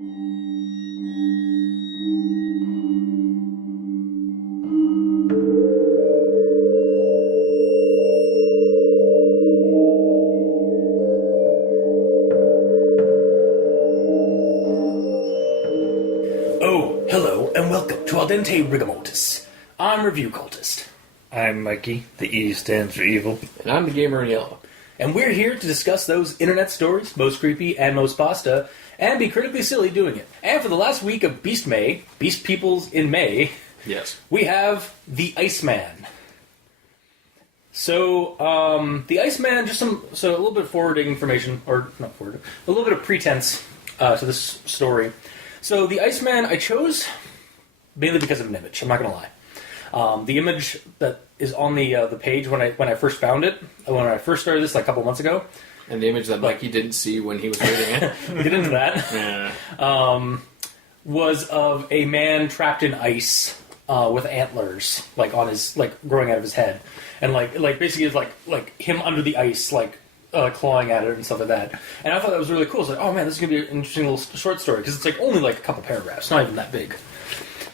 Oh, hello, and welcome to Al Dente Rigamotus. I'm Review Cultist. I'm Mikey. The E stands for evil. And I'm the gamer in yellow. And we're here to discuss those internet stories, most creepy and most pasta, and be critically silly doing it. And for the last week of Beast Peoples in May, Yes. we have the Iceman. So, the Iceman, a little bit of forwarding information, or not forwarding, a little bit of pretense to this story. So, the Iceman I chose mainly because of an image, I'm not going to lie. The image that is on the page when I first found it, when I first started this like a couple months ago. And the image that Mikey didn't see when he was reading it. We'll get into that. Yeah. Was of a man trapped in ice with antlers, like on his growing out of his head, and basically it's like him under the ice, clawing at it and stuff like that. And I thought that was really cool. It's like, oh man, this is gonna be an interesting little short story because it's like only like a couple paragraphs, not even that big.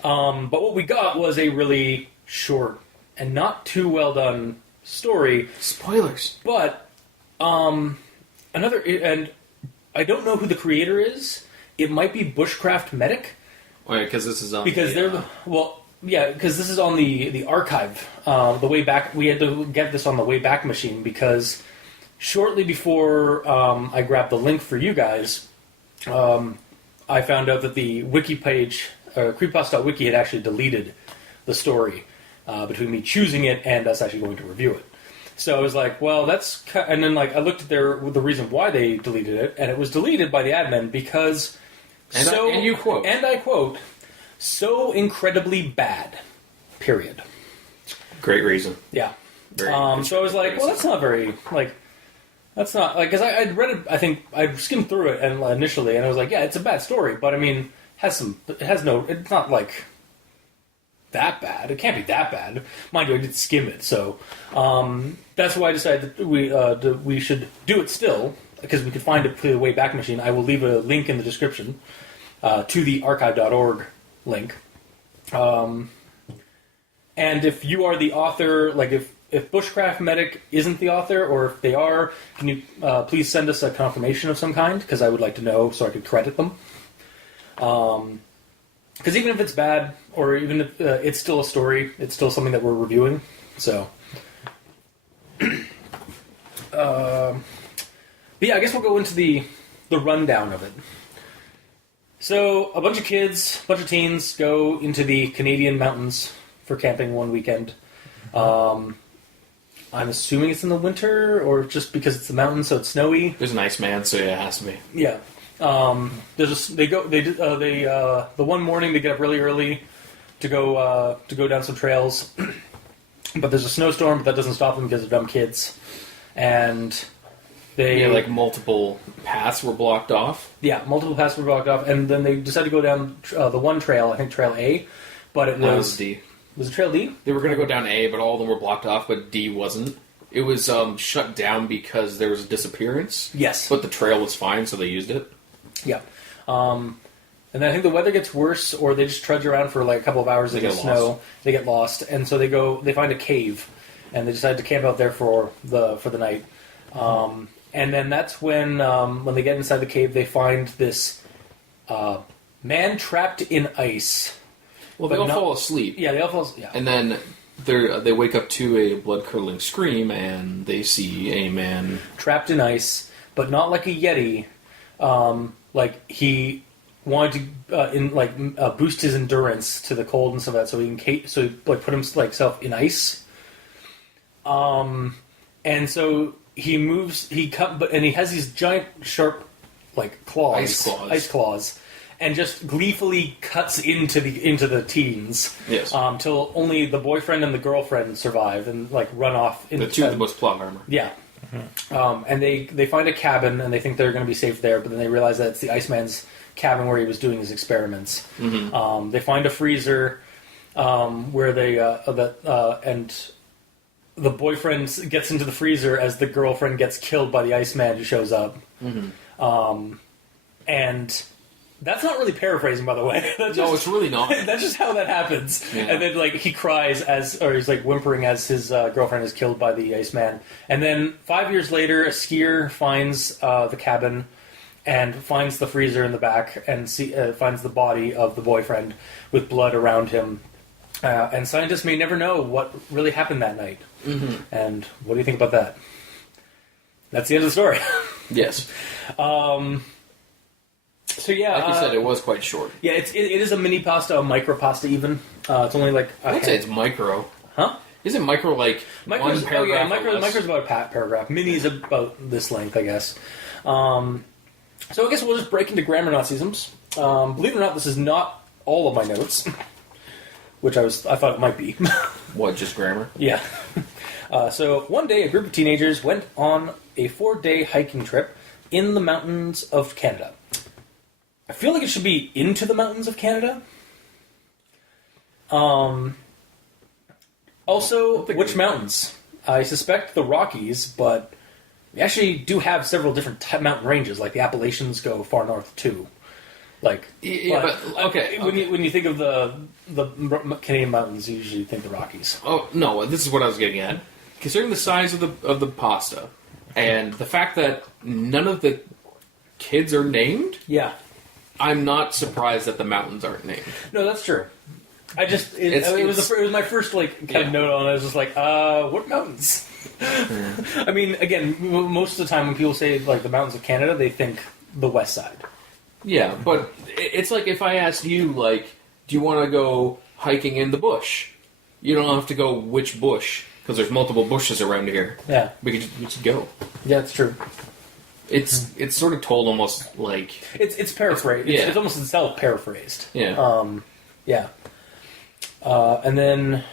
But what we got was a really short and not too well done story. Spoilers. But and I don't know who the creator is. It might be Bushcraft Medic. Wait, because this is on Because because this is on the archive. The way back, we had to get this on the way back machine because shortly before I grabbed the link for you guys, I found out that the wiki page, Creepypasta.wikia, had actually deleted the story between me choosing it and us actually going to review it. So I was like, well, that's... And then I looked at the reason why they deleted it, and it was deleted by the admin because... And you quote. And I quote, so incredibly bad. Period. Great reason. Yeah. Very so I was like, well, that's not very... That's not... Because I'd read it... I think I skimmed through it initially, and I was like, yeah, it's a bad story, but I mean, it's not that bad. It can't be that bad. Mind you, I did skim it, so that's why I decided that we should do it still, because we could find it through the Wayback Machine. I will leave a link in the description to the archive.org link. And if you are the author, if Bushcraft Medic isn't the author, or if they are, can you please send us a confirmation of some kind, because I would like to know so I could credit them. Because even if it's bad, or even if it's still a story, it's still something that we're reviewing. So, but yeah, I guess we'll go into the rundown of it. So, a bunch of kids, a bunch of teens go into the Canadian mountains for camping one weekend. I'm assuming it's in the winter, or just because it's the mountains, so it's snowy. There's an Iceman, so yeah, it has to be. Yeah. The one morning they get up really early to go down some trails, but there's a snowstorm, but that doesn't stop them because they're dumb kids, and multiple paths were blocked off. Yeah, multiple paths were blocked off, and then they decided to go down the one trail, I think Trail A, but it was D. Was it Trail D? They were going to go down A, but all of them were blocked off, but D wasn't. It was shut down because there was a disappearance. Yes, but the trail was fine, so they used it. Yeah. And then I think the weather gets worse, or they just trudge around for a couple of hours in the snow. Lost. They get lost, and so they find a cave, and they decide to camp out there for the night. And then that's when they get inside the cave, they find this man trapped in ice. Well, they all fall asleep. Yeah, they all fall asleep. Yeah. And then they wake up to a blood-curdling scream, and they see a man trapped in ice, but not like a Yeti. He wanted to boost his endurance to the cold and stuff like that, so he put himself in ice. And so he moves. And he has these giant sharp claws, ice claws, and just gleefully cuts into the teens. Yes. Till only the boyfriend and the girlfriend survive and run off. The two with the most plot armor. Yeah. Mm-hmm. And they find a cabin, and they think they're going to be safe there, but then they realize that it's the Iceman's cabin where he was doing his experiments. Mm-hmm. They find a freezer where and the boyfriend gets into the freezer as the girlfriend gets killed by the Iceman who shows up. Mm-hmm. And That's not really paraphrasing, by the way. That's No, just, it's really not. that's just how that happens. Yeah. And then, like, he cries or he's like whimpering as his girlfriend is killed by the Iceman. And then 5 years later, a skier finds the cabin and finds the freezer in the back and finds the body of the boyfriend with blood around him. And scientists may never know what really happened that night. Mm-hmm. And what do you think about that? That's the end of the story. Yes. So yeah, Like you said, it was quite short. Yeah, it is a mini pasta, a micro pasta even. It's only like I would say it's micro. Huh? Isn't micro like Micro's, one paragraph? micro's about a paragraph. Mini is about this length, I guess. So I guess we'll just break into grammar Nazisms. Believe it or not, this is not all of my notes, which I thought it might be. What, just grammar? Yeah. So one day, a group of teenagers went on a 4-day hiking trip in the mountains of Canada. I feel like it should be into the mountains of Canada. Also, which mountains? I suspect the Rockies, but we actually do have several different mountain ranges. Like the Appalachians go far north too. Like, Yeah, but okay. When you think of the Canadian mountains, you usually think the Rockies. Oh no, this is what I was getting at. Considering the size of the pasta and the fact that none of the kids are named, Yeah. I'm not surprised that the mountains aren't named. No, that's true. I just it was my first like kind of note on it. I was just like, what mountains? I mean, again, most of the time when people say like the mountains of Canada, they think the west side. Yeah, but it's like if I asked you, like, do you want to go hiking in the bush? You don't have to go which bush, because there's multiple bushes around here. Yeah, We could just go. yeah, it's true. It's sort of told almost like... It's paraphrased. It's almost itself paraphrased. Yeah. Yeah. And then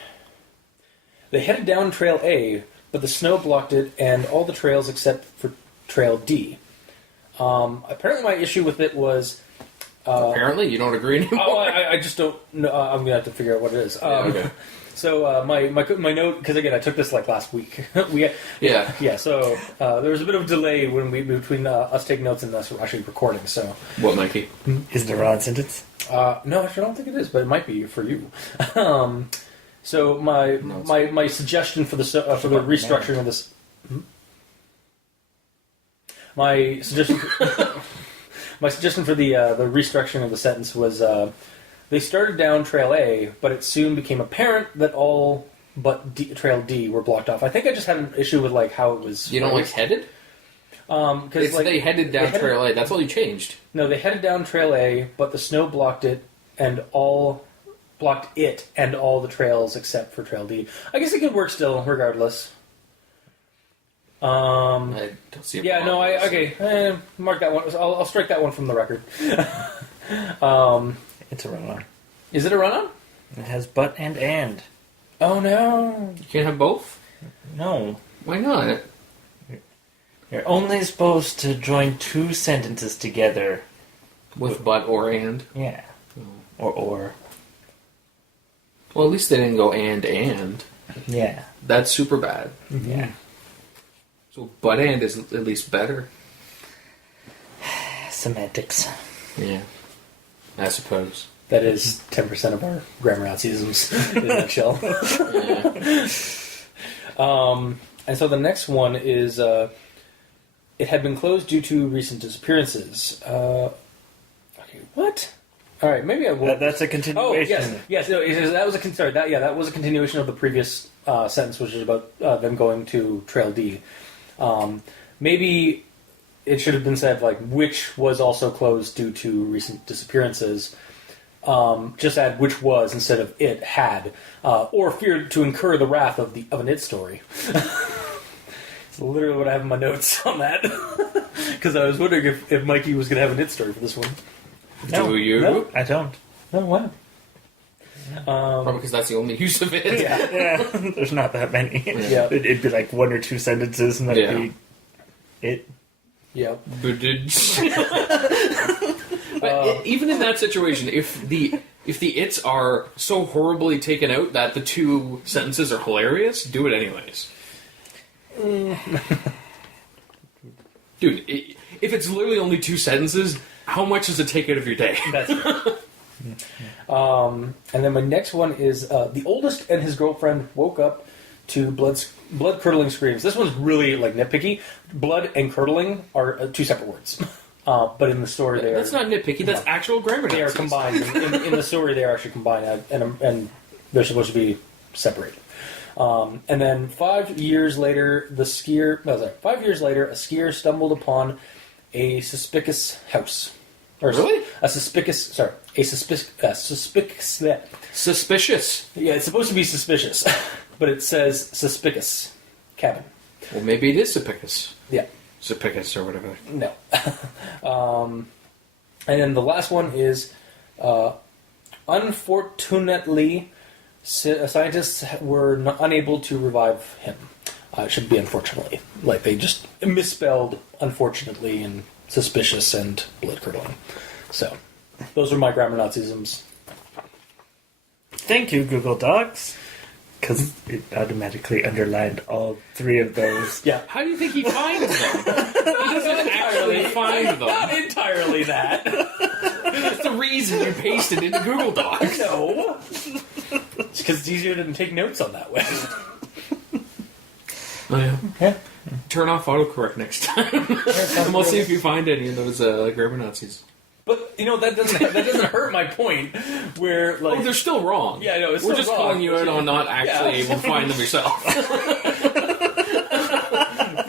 they headed down Trail A, but the snow blocked it and all the trails except for Trail D. Apparently my issue with it was... Apparently? You don't agree anymore? I just don't know. I'm going to have to figure out what it is. Okay. So my note, because again I took this like last week. Yeah. So there was a bit of a delay between us taking notes and us actually recording. So What, Mikey? Is it a wrong sentence? no, actually I don't think it is, but it might be for you. So my suggestion for the restructuring of this. My suggestion. My suggestion for the restructuring of the sentence was they started down Trail A, but it soon became apparent that all but Trail D were blocked off. I think I just had an issue with like how it was. You don't like headed? Because They headed down Trail A. That's all you changed. No, they headed down Trail A, but the snow blocked it and all the trails except for Trail D. I guess it could work still, regardless. I don't see a Yeah, no, problem. mark that one. I'll strike that one from the record. It's a run-on. Is it a run-on? It has but and. Oh no! You can't have both? No. Why not? You're only supposed to join two sentences together. With but or and? Yeah. Or. Well, at least they didn't go and. Yeah. That's super bad. Yeah. So but and is at least better. Semantics. Yeah. I suppose. That is 10% of our grammar Nazisms in a nutshell. Yeah. And so the next one is it had been closed due to recent disappearances. Okay, what? All right, maybe I will. That's a continuation. Oh yes. No, that was that was a continuation of the previous sentence, which is about them going to Trail D. Maybe it should have been said like which was also closed due to recent disappearances. Just add which was instead of it had, or feared to incur the wrath of an it story. It's literally what I have in my notes on that. Because I was wondering if Mikey was going to have an it story for this one. No, Do you? No, I don't. No, what? Probably because that's the only use of it. Yeah, there's not that many. Yeah. It'd be like one or two sentences, and that'd be it. Yeah. But even in that situation, if the its are so horribly taken out that the two sentences are hilarious, do it anyways. Dude, if it's literally only two sentences, How much does it take out of your day? That's true. And then my next one is the oldest and his girlfriend woke up to blood-curdling screams. This one's really like nitpicky. Blood and curdling are two separate words. But in the story, That's not nitpicky. That's actual grammar. They are combined. In the story, they are actually combined, and they're supposed to be separated. And then 5 years later, a skier stumbled upon a suspicious house. Really? Suspicious. Yeah, it's supposed to be suspicious, but it says suspicious cabin. Well, maybe it is Suspicious. Yeah. Suspicious or whatever. No. And then the last one is, unfortunately, scientists were unable to revive him. It should be unfortunately. Like, they just misspelled unfortunately and suspicious and blood-curdling. So, those are my grammar Nazisms. Thank you, Google Docs. Because it automatically underlined all three of those. Yeah. How do you think he finds them? He doesn't actually find them. Not entirely that. That's the reason you pasted into Google Docs. No. It's because it's easier to take notes on that way. Oh, yeah. Yeah. Turn off autocorrect next time. And we'll see if you find any of those grammar Nazis. But, that doesn't hurt my point, where, like... Oh, they're still wrong. Yeah, I know, it's We're still just wrong. calling you out on not actually able to find them yourself. For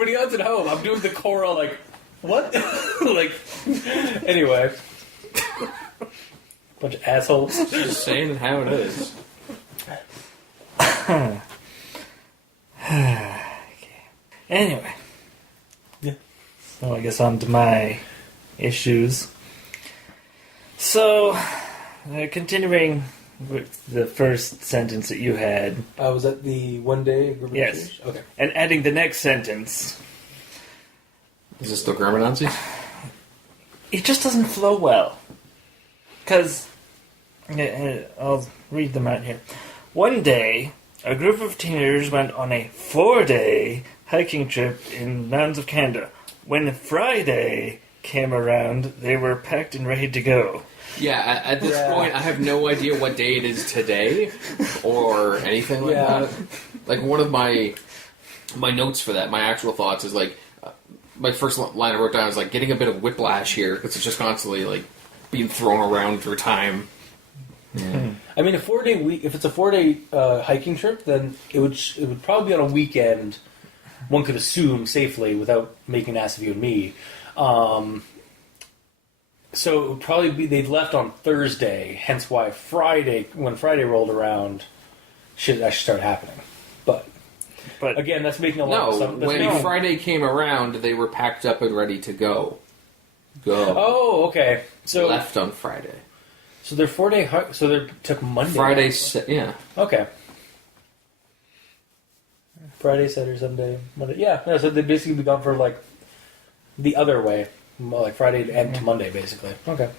the odds at home, I'm doing the choral, like, what? Like, anyway. Bunch of assholes. Just saying how it is. Anyway. Yeah. So I guess on to my issues. So, continuing with the first sentence that you had. Was that the one day? Yes. Okay. And adding the next sentence. Is this still grammar Nazis? It just doesn't flow well. Because, I'll read them out here. One day, a group of teenagers went on a 4-day hiking trip in mountains of Canada. When Friday came around, they were packed and ready to go. Yeah, at this point, I have no idea what day it is today, or anything like that. Like, one of my notes for that, my actual thoughts is, like, my first line I wrote down is, like, getting a bit of whiplash here, because it's just constantly, like, being thrown around through time. Yeah. I mean, a 4-day week. If it's a 4-day hiking trip, then it would probably be on a weekend. One could assume safely without making an ass of you and me. So it would probably be they'd left on Thursday, hence why when Friday rolled around, shit actually started happening. But again, that's making a lot of sense. When Friday came around, they were packed up and ready to go. Oh, okay. So left on Friday. So their 4-day hike. So they took Monday. Friday, yeah. Okay. Friday, Saturday, Sunday, Monday. Yeah, so they'd basically be gone for like the other way. Like Friday and to Monday, basically. Okay.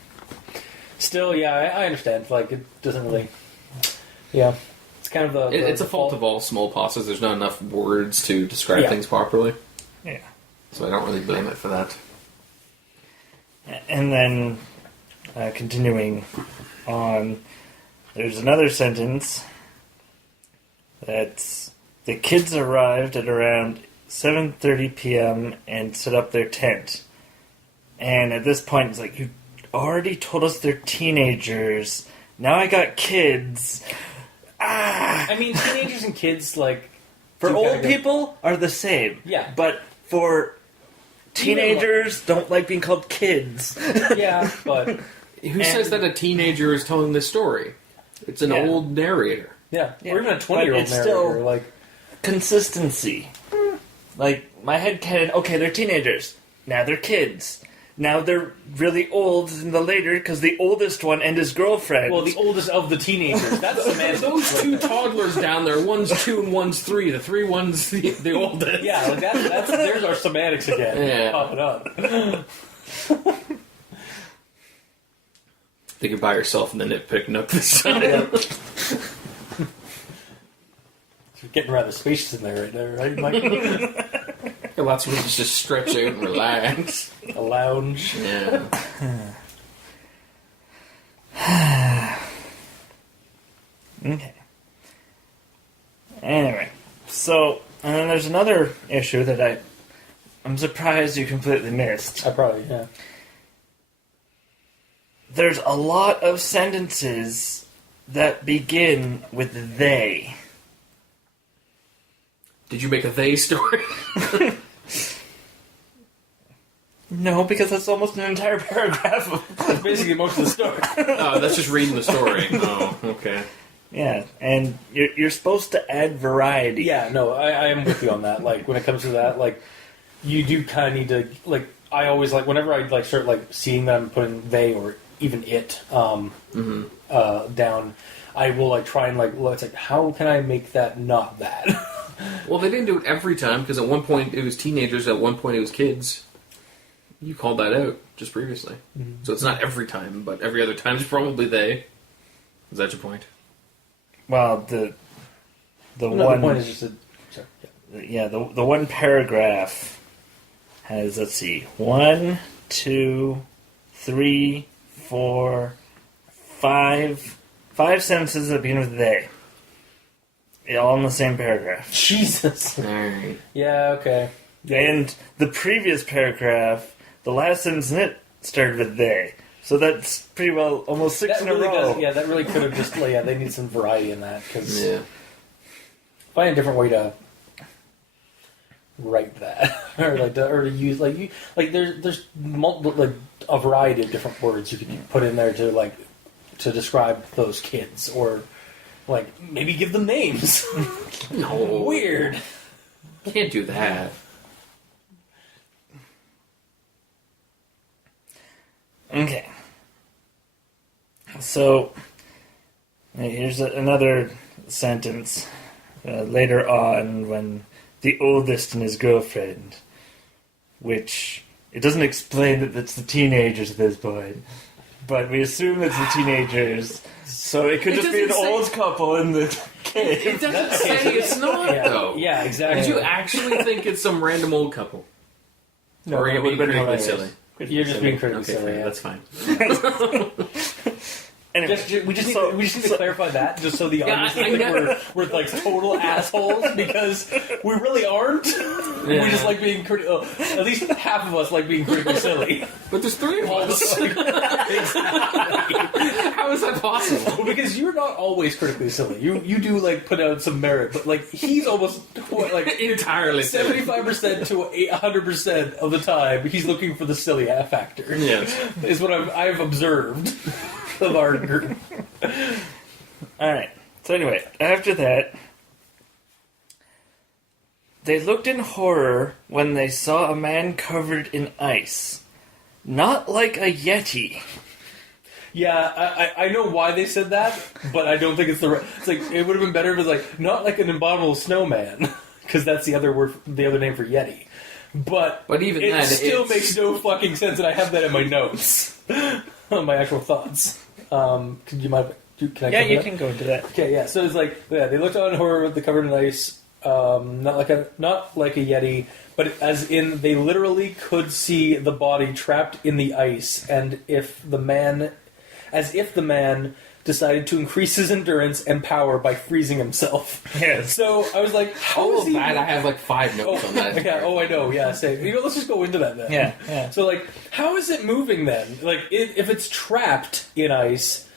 Still, yeah, I understand. Like, it doesn't really... Yeah. It's kind of it's a fault of all small pauses. There's not enough words to describe things properly. Yeah. So I don't really blame it for that. And then, continuing on, there's another sentence that's... The kids arrived at around 7:30 p.m. and set up their tent. And at this point, it's like, you already told us they're teenagers. Now I got kids. I mean, teenagers and kids, like... For old people, are the same. Yeah. But for teenagers, don't like being called kids. Yeah, but... Who says that a teenager is telling this story? It's an old narrator. Yeah. Or even a 20-year-old narrator. Still, like... Consistency. Like, my headcanon, okay, they're teenagers. Now they're kids. Now they're really old in the later, because the oldest one and his girlfriend. Well, the oldest of the teenagers. That's the man. Those two toddlers down there, one's 2 and one's 3. The 3 one's the oldest. Yeah, like that's there's our semantics again. Yeah. Popping up. Thinking by yourself and then nitpicking up this side. You're getting rather spacious in there right there, right, Mike? Lots of room to just stretch out and relax. A lounge. Yeah. Okay. Anyway, so, and then there's another issue that I'm surprised you completely missed. I probably, yeah. There's a lot of sentences that begin with they. Did you make a they story? No, because that's almost an entire paragraph. That's basically most of the story. Oh, that's just reading the story. Oh, okay. Yeah, and you're supposed to add variety. Yeah, no, I am with you on that. Like, when it comes to that, like, you do kind of need to, like, I always, like, whenever I, like, start, like, seeing them putting they or even it down, I will, like, try and, like, look, it's like, how can I make that not that? Well, they didn't do it every time, because at one point it was teenagers, at one point it was kids. You called that out just previously. Mm-hmm. So it's not every time, but every other time is probably they. Is that your point? Well, the point is just the one paragraph has, let's see, 1, 2, 3, 4, 5 sentences that begin with they. All in the same paragraph. Jesus. Alright. Yeah, okay. And the previous paragraph, the last sentence in it started with they. So that's pretty well almost 6 in a row. That really could have just, like, they need some variety in that, because find a different way to write that. or to use, there's multiple, like, a variety of different words you could put in there to, like, to describe those kids, or, like, maybe give them names. No. Weird. Can't do that. Okay. So, here's another sentence later on when the oldest and his girlfriend, which it doesn't explain that it's the teenagers at this point, but we assume it's the teenagers, so it could just be an old couple in the cave. It doesn't say it's not, though. Yeah, exactly. Did you actually think it's some random old couple? No, or are you being critically hilarious. silly? You're just being critically Okay, silly. fine, Yeah. that's fine. Anyway, We just need to clarify that, just so the audience I think know. we're like total assholes, because we really aren't. We just like being critical. At least half of us like being critically silly. But there's 3 of us. Exactly. How is that possible? Well, because you're not always critically silly. You do like put out some merit, but like he's almost like Entirely silly. 75% to 100% of the time he's looking for the silly factor. Yes. Is what I've observed of our group. alright. So anyway, after that, they looked in horror when they saw a man covered in ice. Not like a Yeti. Yeah, I know why they said that, but I don't think it's the right. It's like it would have been better if it was like not like an abominable snowman, because that's the other name for Yeti. But even it then, still makes no fucking sense, and I have that in my notes, my actual thoughts. Can I? Yeah, you can go into that. Okay, yeah. So it's like they looked on horror with the covered in ice, not like a Yeti, but as in they literally could see the body trapped in the ice, and if the man decided to increase his endurance and power by freezing himself. Yes. So I was like, how All is of he? that, I have like 5 notes on that. Yeah. Oh, I know. Yeah. Same. Let's just go into that then. Yeah. So like, how is it moving then? Like, if it's trapped in ice.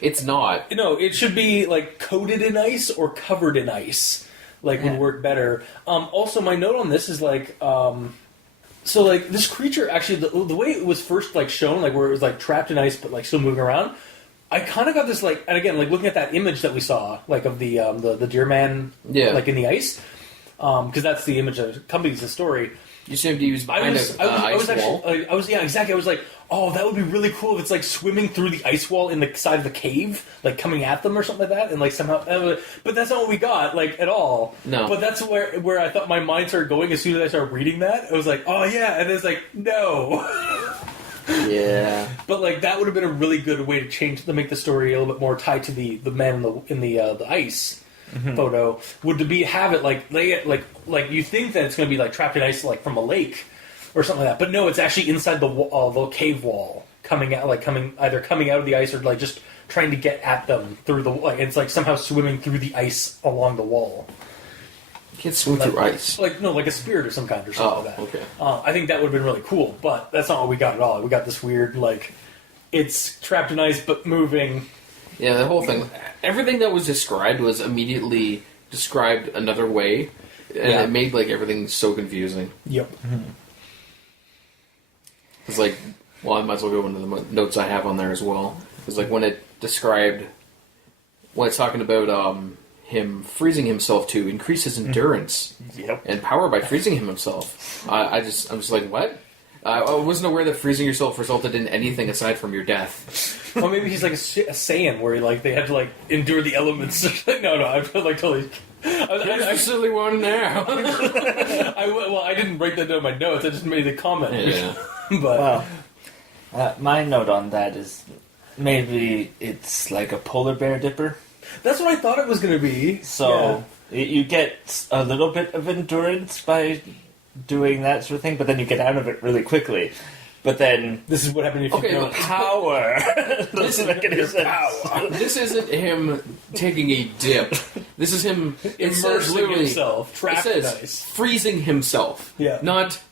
It's not. No, it should be like coated in ice or covered in ice. Like would work better. Also, my note on this is like, so like this creature actually the way it was first like shown, like where it was like trapped in ice but like still moving around. I kind of got this like, and again, like looking at that image that we saw, like of the deer man, like in the ice, because that's the image that accompanies the story. You seem to use behind ice wall. Exactly. I was like, oh, that would be really cool if it's like swimming through the ice wall in the side of the cave, like coming at them or something like that, and like somehow. But that's not what we got, like at all. No. But that's where I thought my mind started going as soon as I started reading that. I was like, oh yeah, and it's like no. Yeah. But like that would have been a really good way to make the story a little bit more tied to the man in the ice. Mm-hmm. Photo would have it like you think that it's going to be like trapped in ice like from a lake or something like that, but no, it's actually inside the cave wall coming out of the ice or like just trying to get at them through the like it's like somehow swimming through the ice along the wall. You can't swim through ice. Like a spirit of some kind or something like that. Okay. I think that would have been really cool, but that's not what we got at all. We got this weird like it's trapped in ice but moving. Yeah, the whole thing. Everything that was described was immediately described another way, and it made like everything so confusing. Yep. It's like, well, I might as well go into the notes I have on there as well. It's like when it's talking about him freezing himself to increase his endurance and power by freezing himself. I'm just like, what? I wasn't aware that freezing yourself resulted in anything aside from your death. Well, maybe he's like a Saiyan where they had to like endure the elements. No, I feel like totally. I silly one now. I didn't break that down in my notes. I just made the comment. Yeah. But my note on that is maybe it's like a polar bear dipper. that's what I thought it was going to be. So you get a little bit of endurance by doing that sort of thing, but then you get out of it really quickly. But then This is what happened if you don't. power doesn't make any sense. This isn't him taking a dip. This is him Immersing himself, It trapped in says ice. freezing himself. Yeah. Not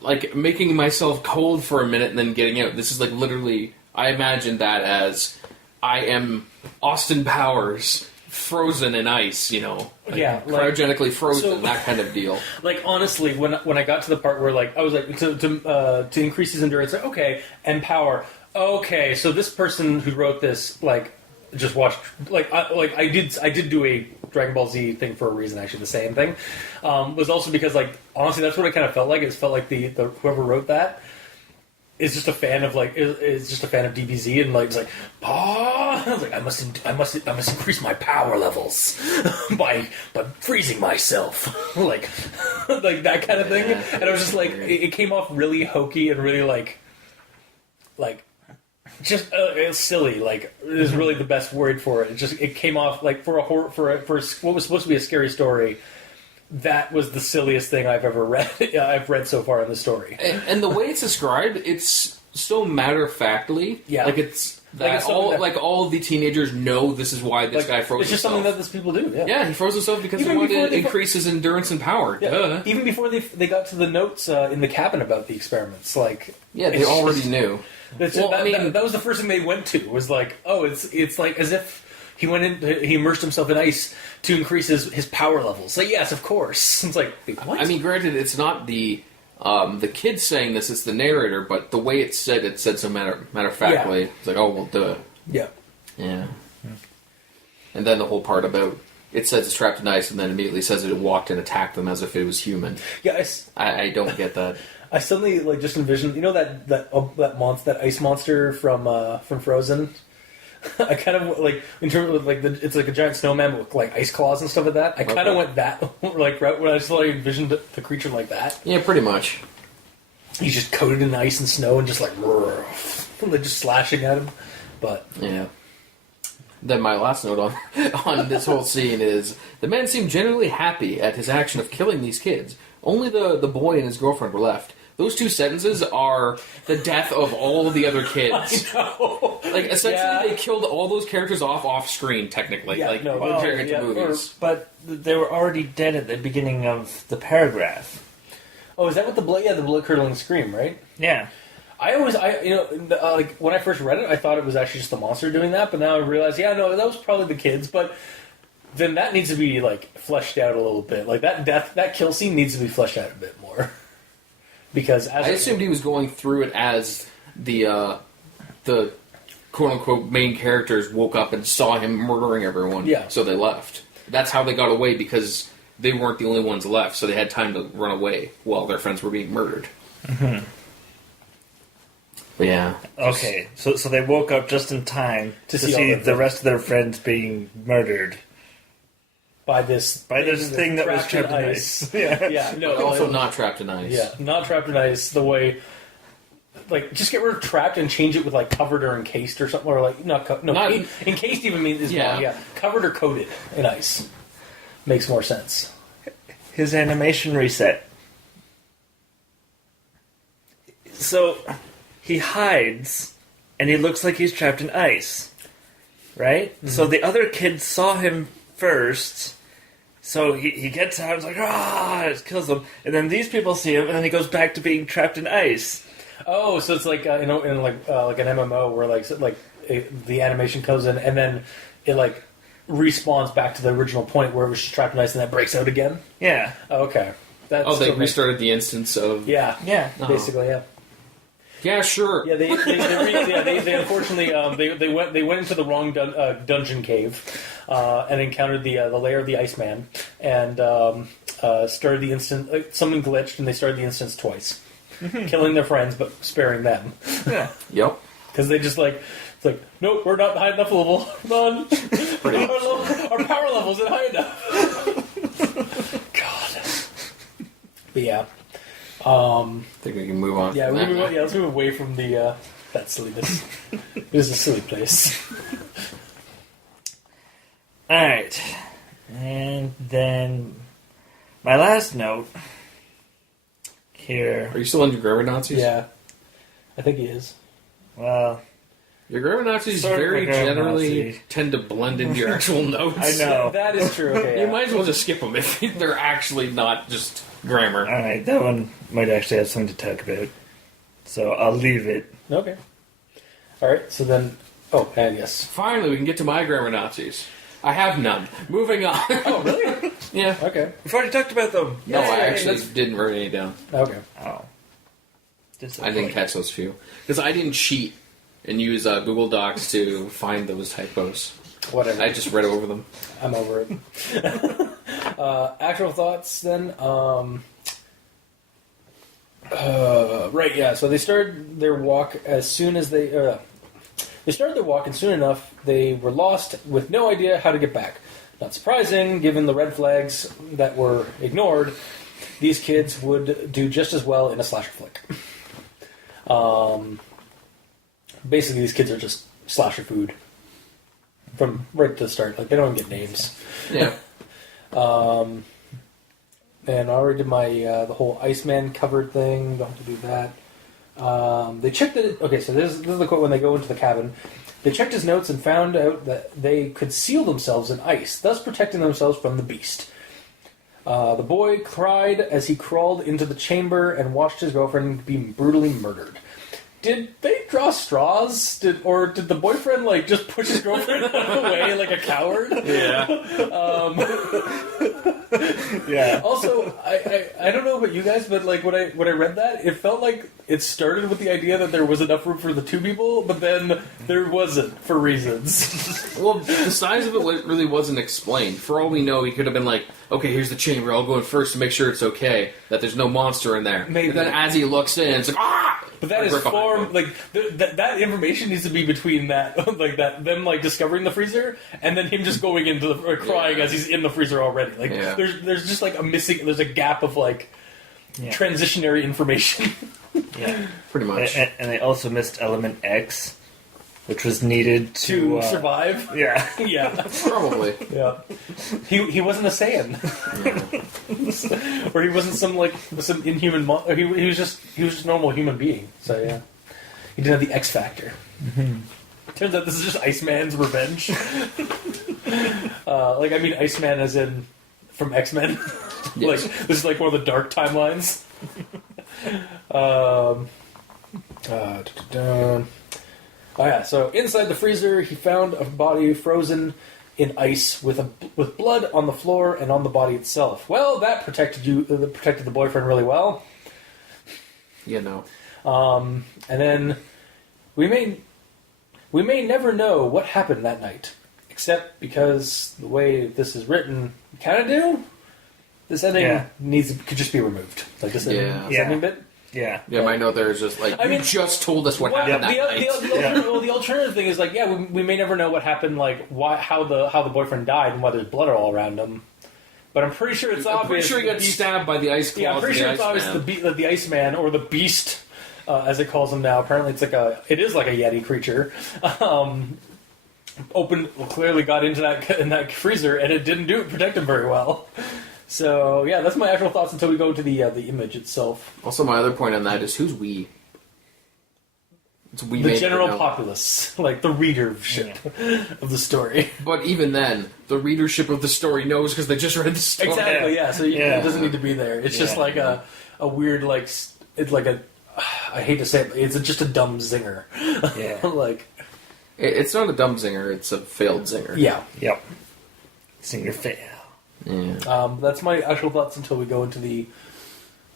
like making myself cold for a minute and then getting out. This is like literally. I imagine that as I am Austin Powers. Frozen in ice, cryogenically frozen, that kind of deal. Like honestly, when I got to the part where like I was like to increase his endurance, like, okay, and power. Okay, so this person who wrote this like just watched I did do a Dragon Ball Z thing for a reason. Actually, the same thing was also because like honestly, that's what it kind of felt like. It felt like the whoever wrote that is just a fan of DBZ and like it's like I was like I must increase my power levels by freezing myself like that kind of thing. And I was just like it came off really hokey and really like just silly. Like is really the best word for it. It came off like for what was supposed to be a scary story. That was the silliest thing I've ever read. I've read so far in the story, and the way it's described, it's so matter of factly. Yeah, like it's all the teenagers know this is why this guy froze. It's just himself. something that these people do. Yeah, he froze himself because he wanted to increase his endurance and power. Yeah, Duh. even before they got to the notes in the cabin about the experiments, like they already knew. That was the first thing they went to. Was like, oh, it's like as if. He went in. He immersed himself in ice to increase his power levels. Like, yes, of course. It's like, wait, what? I mean, granted, it's not the kid saying this; it's the narrator. But the way it's said so matter of factly. Yeah. It's like, oh, well, duh. Yeah. Yeah. And then the whole part about it says it's trapped in ice, and then immediately says it walked and attacked them as if it was human. Yeah, I don't get that. I suddenly just envisioned, that ice monster from Frozen. I kind of like in terms of like it's like a giant snowman with like ice claws and stuff like that. I kind of went that like route when I just like envisioned the creature like that. Yeah, pretty much. He's just coated in ice and snow and just like just slashing at him. But yeah. Then my last note on this whole scene is the man seemed genuinely happy at his action of killing these kids. Only the boy and his girlfriend were left. Those two sentences are the death of all of the other kids. I know. Like, essentially, they killed all those characters off screen, technically. Yeah, comparing it to movies. But they were already dead at the beginning of the paragraph. Oh, is that what the blood-curdling scream, right? Yeah. Like, when I first read it, I thought it was actually just the monster doing that, but now I realize, that was probably the kids, but then that needs to be, like, fleshed out a little bit. Like, that kill scene needs to be fleshed out a bit more. Because I assumed he was going through it as the quote-unquote main characters woke up and saw him murdering everyone, so they left. That's how they got away, because they weren't the only ones left, so they had time to run away while their friends were being murdered. Mm-hmm. But yeah. Okay, so they woke up just in time to see the rest of their friends being murdered. By this thing that was trapped in ice. Yeah. No, also not trapped in ice. Yeah, not trapped in ice. The way, like, just get rid of trapped and change it with like covered or encased or something, or like encased even means wrong. Yeah, covered or coated in ice makes more sense. His animation reset. So he hides and he looks like he's trapped in ice. Right? Mm-hmm. So the other kids saw him first, so he gets out and is like, it kills them. And then these people see him, and then he goes back to being trapped in ice. Oh, so it's like in like an MMO where the animation comes in, and then it like respawns back to the original point where it was just trapped in ice, and then breaks out again. Yeah. Oh, okay. They restarted the instance of... Yeah. Basically, yeah. Yeah, sure. Yeah, they unfortunately they went into the wrong dungeon cave and encountered the lair of the Iceman, and started the instance. Something glitched, and they started the instance twice, killing their friends but sparing them. Yeah. Yep. Because they just it's like, nope, we're not high enough level. Run. Our power level isn't high enough. God. But yeah. I think we can move on. Yeah, let's move away from the that silliness. It is a silly place. Alright. And then my last note here. Are you still on your grammar Nazis? Yeah. I think he is. Well, your grammar Nazis sort of very grammar generally Nazi. tend to blend into your actual notes. I know. That is true. Okay, You might as well just skip them if they're actually not just grammar. Alright, that one might actually have something to talk about. So I'll leave it. Okay. Alright, so then... Oh, and yes. Finally, we can get to my grammar Nazis. I have none. Moving on. Oh, really? Yeah. Okay. We've already talked about them. No, Yeah, I yeah, actually that's- didn't write any down. Okay. Oh. I didn't catch those few. Because I didn't cheat and use Google Docs to find those typos. Whatever. I just read over them. I'm over it. Actual thoughts, then. Right, yeah. So they started their walk as soon as they started their walk, and soon enough they were lost with no idea how to get back. Not surprising, given the red flags that were ignored. These kids would do just as well in a slasher flick. Basically, these kids are just slasher food from right to the start. Like, they don't even get names. Yeah. And I already did my the whole Iceman covered thing. Don't have to do that. They checked it. Okay, so this is the quote when they go into the cabin. They checked his notes and found out that they could seal themselves in ice, thus protecting themselves from the beast. The boy cried as he crawled into the chamber and watched his girlfriend be brutally murdered. Did they draw straws? Or did the boyfriend just push his girlfriend away like a coward? Yeah. Yeah. Also, I don't know about you guys, but when I read that, it felt like it started with the idea that there was enough room for the two people, but then there wasn't for reasons. Well, the size of it really wasn't explained. For all we know, he could have been like, okay, here's the chamber, I'll go in first to make sure it's okay, that there's no monster in there. Maybe. And then as he looks in, it's like, ah! But that is form, that information needs to be between that, them discovering the freezer, and then him just going into the, crying as he's in the freezer already. There's just there's a gap of transitionary information. Yeah. Pretty much. And they also missed element X, which was needed to survive. Yeah. Yeah. Probably. Yeah. He wasn't a Saiyan. Yeah. Or he wasn't some inhuman he was just a normal human being. So yeah. He didn't have the X factor. Mm-hmm. Turns out this is just Iceman's revenge. Iceman as in from X-Men. Yes. This is one of the dark timelines. Oh yeah, so inside the freezer he found a body frozen in ice with blood on the floor and on the body itself. Well, that protected the boyfriend really well. Yeah, no. And then we may never know what happened that night, except because the way this is written, we kind of do. This ending could just be removed. This ending bit. Yeah. Yeah, my note there is just you just told us what happened that night. The alternative thing is we may never know what happened, how the boyfriend died and why there's blood all around him. But I'm pretty sure it's obvious. I'm pretty sure he got stabbed by the ice claws. Yeah, I'm pretty sure it's obvious that the Iceman or the Beast, as it calls him now. Apparently, it is like a Yeti creature. Clearly got into that freezer and it didn't protect him very well. So yeah, that's my actual thoughts until we go to the image itself. Also, my other point on that is who's we? we The may general never know. populace, like the readership of the story. But even then, the readership of the story knows because they just read the story. Exactly, yeah. So Yeah. it doesn't need to be there. It's just Yeah. like a weird, like, it's like a, I hate to say it, but it's just a dumb zinger. Yeah. Like, It's not a dumb zinger, it's a failed zinger. yeah. Yep. Singer fail. Yeah. That's my actual thoughts until we go into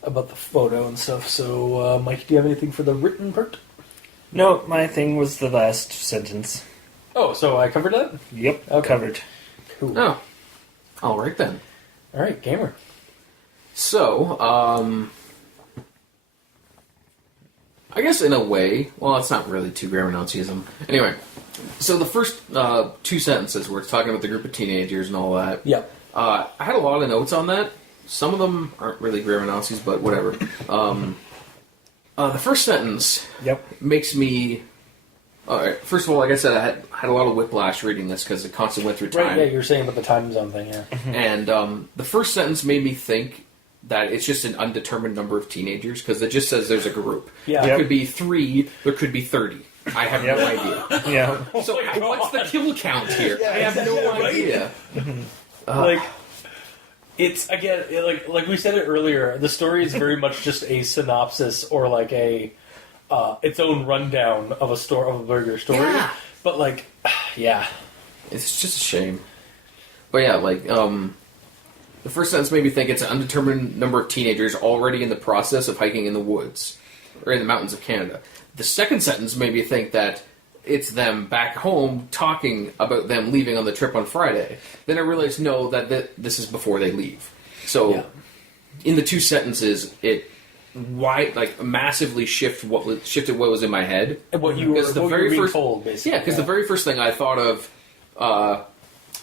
about the photo and stuff. So, Mike, do you have anything for the written part? No, my thing was the last sentence. Oh, so I covered that? Yep, Okay. covered. Cool. Oh. Alright then. Alright, gamer. So, I guess in a way, well, it's not really too grammar Nazism. Anyway, so the first 2 sentences where it's talking about the group of teenagers and all that, Yeah. I had a lot of notes on that. Some of them aren't really grammar Nazis, but whatever. The first sentence Yep. makes me... Alright, first of all, like I said, I had a lot of whiplash reading this because it constantly went through time. Right, yeah, you were saying about the time zone thing, yeah. And the first sentence made me think that it's just an undetermined number of teenagers because it just says there's a group. Yeah. There Yep. could be 3, there could be 30. I have no idea. Yeah. So what's the kill count here? Yeah, I have no exactly, right? idea. Like, it's, again, like we said it earlier, the story is very much just a synopsis or like a its own rundown of a bigger story. Yeah. But like, yeah. It's just a shame. But yeah, like, the first sentence made me think it's an undetermined number of teenagers already in the process of hiking in the woods, or in the mountains of Canada. The second sentence made me think that it's them back home talking about them leaving on the trip on Friday. Then I realized, no, that this is before they leave. So, Yeah. in the 2 sentences, it massively shifted what was in my head. And what you were, Because the what very you were being first- told, basically. Yeah, because the very first thing I thought of,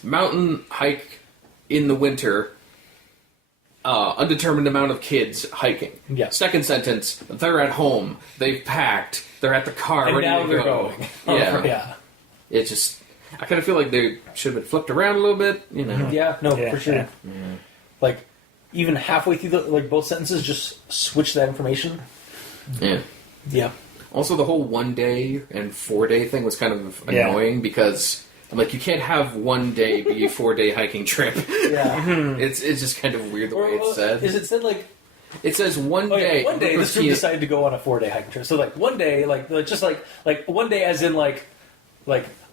mountain hike in the winter, undetermined amount of kids hiking. Yeah. Second sentence, they're at home, they've packed, they're at the car, And ready now to they're go. going. Yeah. Yeah. It just, I kind of feel like they should have been flipped around a little bit, you know. Yeah, no, Yeah, for sure. yeah. Like, even halfway through both sentences, just switch that information. Yeah. Yeah. Also, the whole 1 day and 4 day thing was kind of Yeah. annoying because I'm like, you can't have 1 day be a 4 day hiking trip. Yeah. It's just kind of weird the way it's said. Is it said like, It says 1 oh, yeah, day. one day this group teen- decided to go on a 4-day hiking trip. So like one day, like just like one day as in like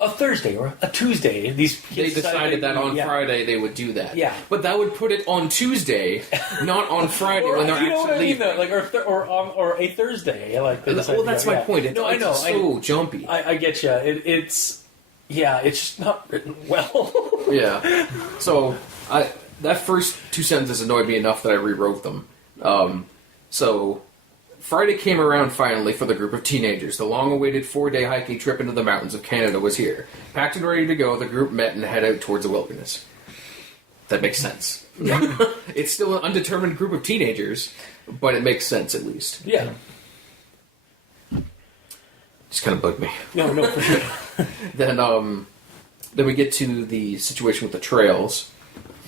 a Thursday or a Tuesday. These They kids decided that on yeah. Friday they would do that. Yeah. But that would put it on Tuesday, not on Friday Or, when they're you know what I actually mean, leaving. though? Like or a Thursday. Like they decided Well, to that's go, my yeah. point. It's, No, I know. It's so jumpy. I get you. It's just not written well. Yeah. So that first 2 sentences annoyed me enough that I rewrote them. So Friday came around finally for the group of teenagers. The long-awaited 4-day hiking trip into the mountains of Canada was here. Packed and ready to go, the group met and head out towards the wilderness. That makes sense. It's still an undetermined group of teenagers, but it makes sense at least. Yeah. Just kind of bugged me. No, for sure. Then we get to the situation with the trails.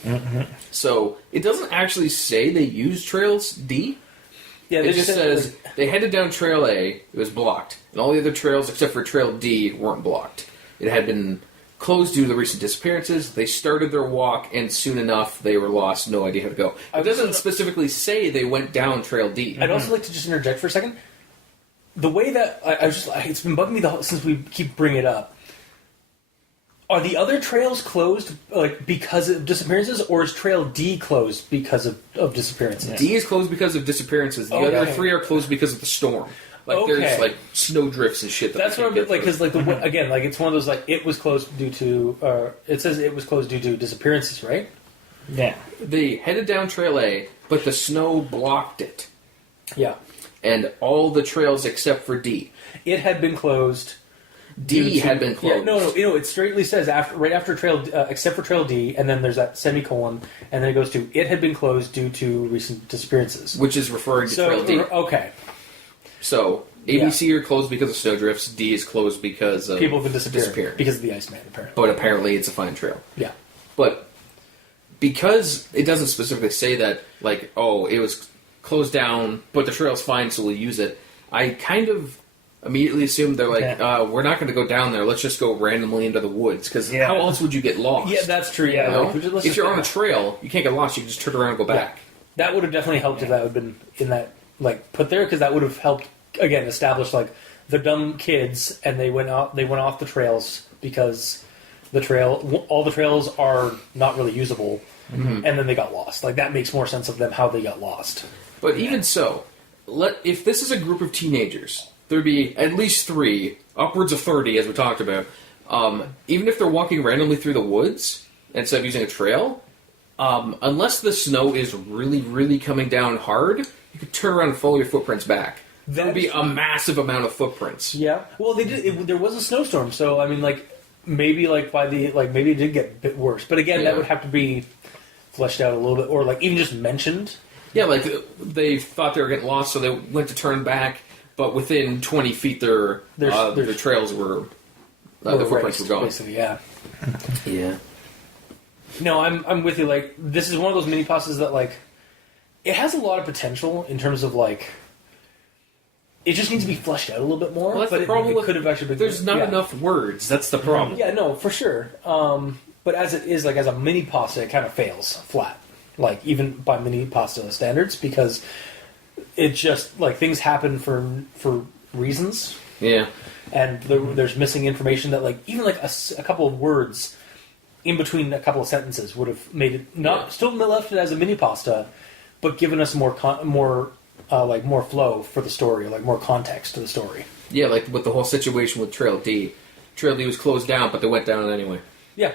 Mm-hmm. So it doesn't actually say they use Trails D. Yeah, It they just said, says like, they headed down Trail A. It was blocked, and all the other trails except for Trail D weren't blocked. It had been closed due to the recent disappearances. They started their walk, and soon enough they were lost. No idea how to go. It doesn't specifically say they went down Trail D. I'd also like to just interject for a second. The way that it's been bugging me since we keep bringing it up. Are the other trails closed because of disappearances, or is Trail D closed because of disappearances? D is closed because of disappearances. The Okay. other 3 are closed because of the storm. There's Okay. snow drifts and shit. That's what I'm because again, it's one of those it was closed due to it says it was closed due to disappearances, right? Yeah. They headed down Trail A, but the snow blocked it, Yeah, and all the trails except for D. it had been closed. D had been closed. Yeah, no, it straightly says right after Trail, except for Trail D, and then there's that semicolon, and then it goes to it had been closed due to recent disappearances. Which is referring to Trail D. Okay, So A, B, C are closed because of snowdrifts. D is closed because of people have been disappearing because of the Iceman, apparently. But apparently it's a fine trail. Yeah, But because it doesn't specifically say that, it was closed down, but the trail's fine, so we'll use it. I kind of immediately assumed they're like, we're not going to go down there. Let's just go randomly into the woods because how else would you get lost? Yeah, that's true. Yeah, You know? If you're on a trail, you can't get lost. You can just turn around and go back. That would have definitely helped if that had been in that put there, because that would have helped again establish the dumb kids, and they went off the trails because all the trails are not really usable, and then they got lost. That makes more sense of them how they got lost. But even so, if this is a group of teenagers, there'd be at least 3, upwards of 30, as we talked about. Even if they're walking randomly through the woods instead of using a trail, unless the snow is really, really coming down hard, you could turn around and follow your footprints back. That would be a massive amount of footprints. Yeah. Well, they did. There was a snowstorm, so I mean, maybe maybe it did get a bit worse. But again, that would have to be fleshed out a little bit, or even just mentioned. Yeah, they thought they were getting lost, so they went to turn back, but within 20 feet, their trails were the footprints were gone. Basically, yeah. Yeah. No, I'm with you. This is one of those mini pastas that it has a lot of potential in terms of it just needs to be fleshed out a little bit more. Well, that's but the problem. It could have actually been. There's not enough words. That's the problem. Yeah, no, for sure. But as it is, as a mini pasta, it kind of fails flat. Even by mini pasta standards, because it just things happen for reasons. Yeah. And there's missing information that even a couple of words in between a couple of sentences would have made it still left it as a mini pasta, but given us more flow for the story, more context to the story. Yeah, with the whole situation with Trail D. Trail D was closed down, but they went down anyway. Yeah.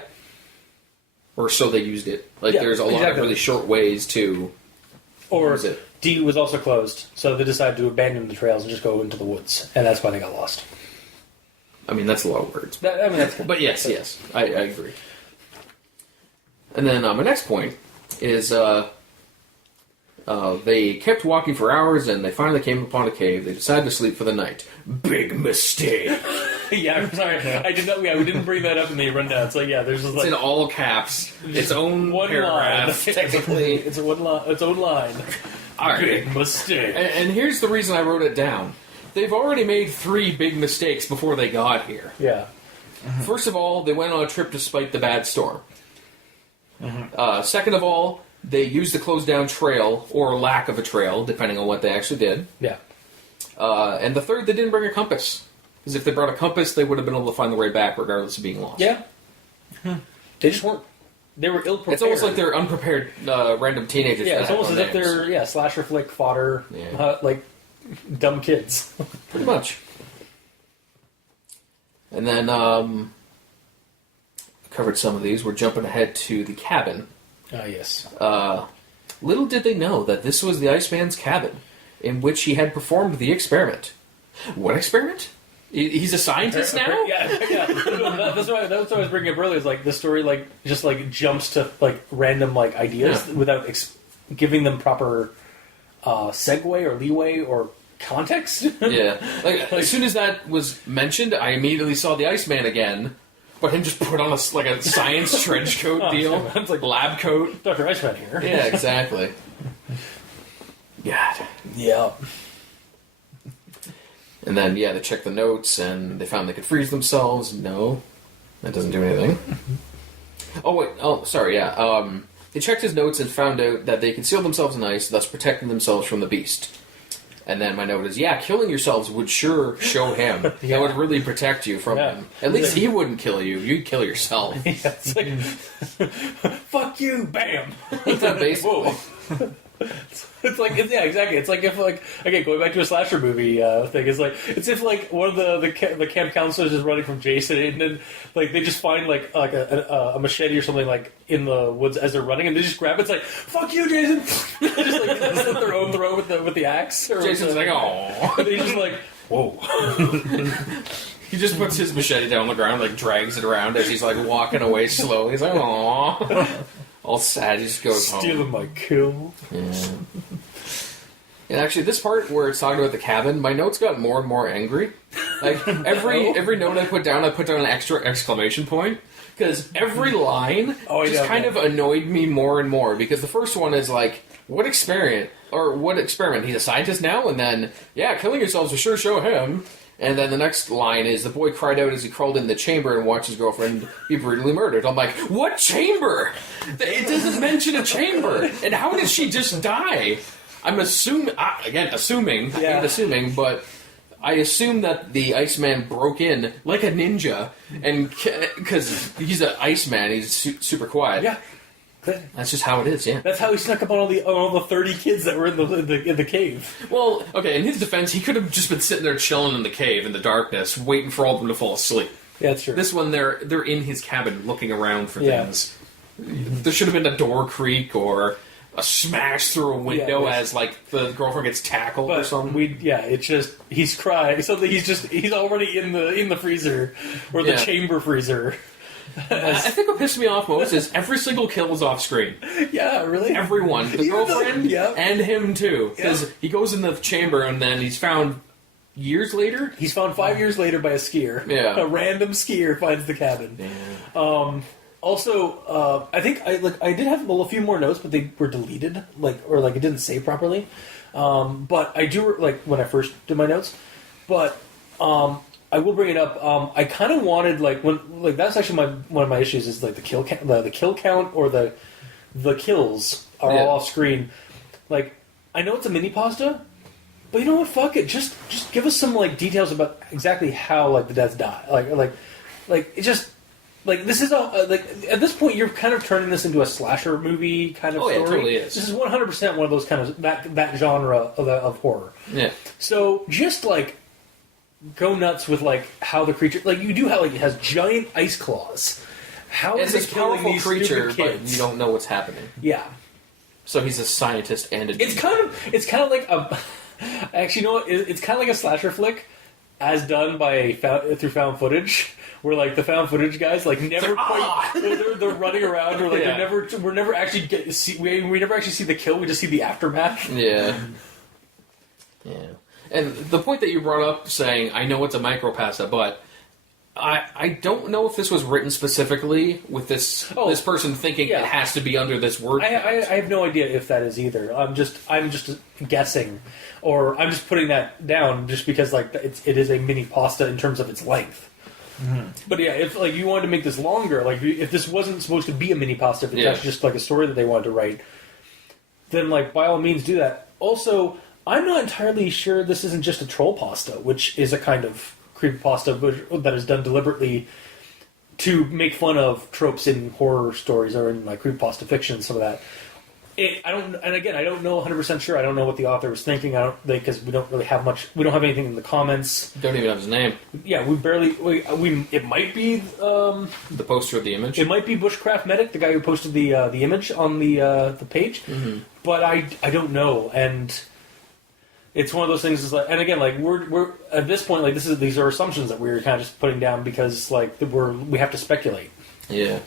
Or so they used it. There's a lot of really short ways to use it. D was also closed, so they decided to abandon the trails and just go into the woods, and that's why they got lost. I mean, that's a lot of words. That's but yes, I agree. And then my next point is they kept walking for hours, and they finally came upon a cave. They decided to sleep for the night. Big mistake. Yeah, I'm sorry. I did not. Yeah, we didn't bring that up in the rundown. So there's just it's in all caps. Its own one paragraph. Line. Technically, it's its own line. All right. Big mistake. And here's the reason I wrote it down. They've already made 3 big mistakes before they got here. Yeah. First of all, they went on a trip despite the bad storm. Second of all, they used the closed down trail, or lack of a trail, depending on what they actually did. Yeah. And the third, they didn't bring a compass. Because if they brought a compass, they would have been able to find the way back, regardless of being lost. Yeah. They just weren't. They were ill-prepared. It's almost like they're unprepared random teenagers. Yeah, it's almost as if they're slasher flick fodder, dumb kids. Pretty much. And then covered some of these. We're jumping ahead to the cabin. Yes. Little did they know that this was the Iceman's cabin, in which he had performed the experiment. What experiment? He's a scientist now? Yeah. That's what I was bringing up earlier. Is the story just jumps to random ideas without giving them proper segue or leeway or context. Yeah. As soon as that was mentioned, I immediately saw the Iceman again. But him just put on a science trench coat deal. It's lab coat. Dr. Iceman here. Yeah, exactly. God. Yeah. And then, they checked the notes, and they found they could freeze themselves. No. That doesn't do anything. Oh, wait. Oh, sorry, yeah. They checked his notes and found out that they concealed themselves in ice, thus protecting themselves from the beast. And then my note is, killing yourselves would sure show him. That would really protect you from him. At least he wouldn't kill you. You'd kill yourself. It's fuck you, bam! Basically. Exactly. It's if again, going back to a slasher movie thing, it's if one of the camp counselors is running from Jason, and then they just find a machete or something in the woods as they're running, and they just grab it. It's fuck you, Jason! They just slit their own throat with the axe. Jason's oh, and he's just whoa. He just puts his machete down on the ground, drags it around as he's walking away slowly. He's aww. All sad, he just goes home. Stealing my kill. Yeah. And actually, this part where it's talking about the cabin, my notes got more and more angry. Every note I put down an extra exclamation point. Because every line kind of annoyed me more and more. Because the first one is what experiment? Or what experiment? He's a scientist now? And then, killing yourselves will sure show him. And then the next line is, the boy cried out as he crawled in the chamber and watched his girlfriend be brutally murdered. I'm like, what chamber? It doesn't mention a chamber. And how did she just die? I'm assuming, I hate assuming, but I assume that the Iceman broke in like a ninja, and because he's an Iceman, he's super quiet. Yeah. That's just how it is, yeah. That's how he snuck up on all the 30 kids that were in the cave. Well, okay, in his defense, he could have just been sitting there chilling in the cave in the darkness, waiting for all of them to fall asleep. Yeah, that's true. This one, they're in his cabin looking around for things. There should have been a door creak or a smash through a window as, like, the girlfriend gets tackled or something. It's just, he's crying. So he's already in the freezer, or the chamber freezer. I think what pissed me off most is every single kill was off screen. Yeah, really? Everyone. The girlfriend and him too. Because he goes in the chamber and then he's found years later? He's found 5 years later by a skier. Yeah. A random skier finds the cabin. Yeah. Also, I think I did have a few more notes, but they were deleted, it didn't save properly. But I do when I first did my notes. But I will bring it up. I kind of wanted that's actually one of my issues is the kill count, the kill count or the kills are all off screen. Like, I know it's a mini pasta, but you know what? Fuck it. Just give us some details about exactly how the deaths die. It just. This is at this point you're kind of turning this into a slasher movie kind of story. Yeah, it totally is. This is 100% one of those kind of that genre of horror. Yeah. So just go nuts with how the creature you do have it has giant ice claws. How is it's it a killing powerful these creature, stupid but kids? you don't know what's happening. Yeah. So he's a scientist and a. It's kind of like a. Actually, you know what? It's kind of like a slasher flick, as done by through found footage. Where the found footage guys never quite they're running around or we never actually see the kill, we just see the aftermath. Yeah. Yeah. And the point that you brought up saying I know it's a micropasta, but I don't know if this was written specifically with this person thinking it has to be under this word. I have no idea if that is either. I'm just guessing, or I'm just putting that down just because it is a mini pasta in terms of its length. Mm-hmm. But yeah, if you wanted to make this longer, if this wasn't supposed to be a mini pasta, if it's actually just a story that they wanted to write, then by all means do that. Also, I'm not entirely sure this isn't just a troll pasta, which is a kind of creepypasta that is done deliberately to make fun of tropes in horror stories or in creepypasta fiction. Some of that. I don't know 100% sure. I don't know what the author was thinking. Because we don't really have much. We don't have anything in the comments. Don't even have his name. Yeah, we barely. It might be the poster of the image. It might be Bushcraft Medic, the guy who posted the image on the page. Mm-hmm. But I don't know, and it's one of those things. And again, we're at this point, these are assumptions that we're kind of just putting down because we have to speculate. Yeah.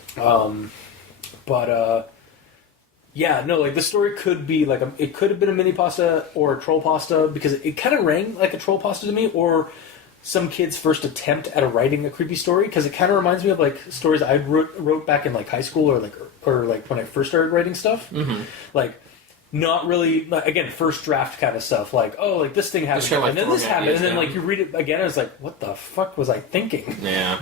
Yeah, no, the story could be it could have been a mini pasta or a troll pasta because it kind of rang like a troll pasta to me, or some kid's first attempt at writing a creepy story, because it kind of reminds me of stories I wrote back in high school or when I first started writing stuff. Mm-hmm. Not really again first draft kind of stuff. This thing happened and then this happened and then you read it again and it's what the fuck was I thinking? Yeah.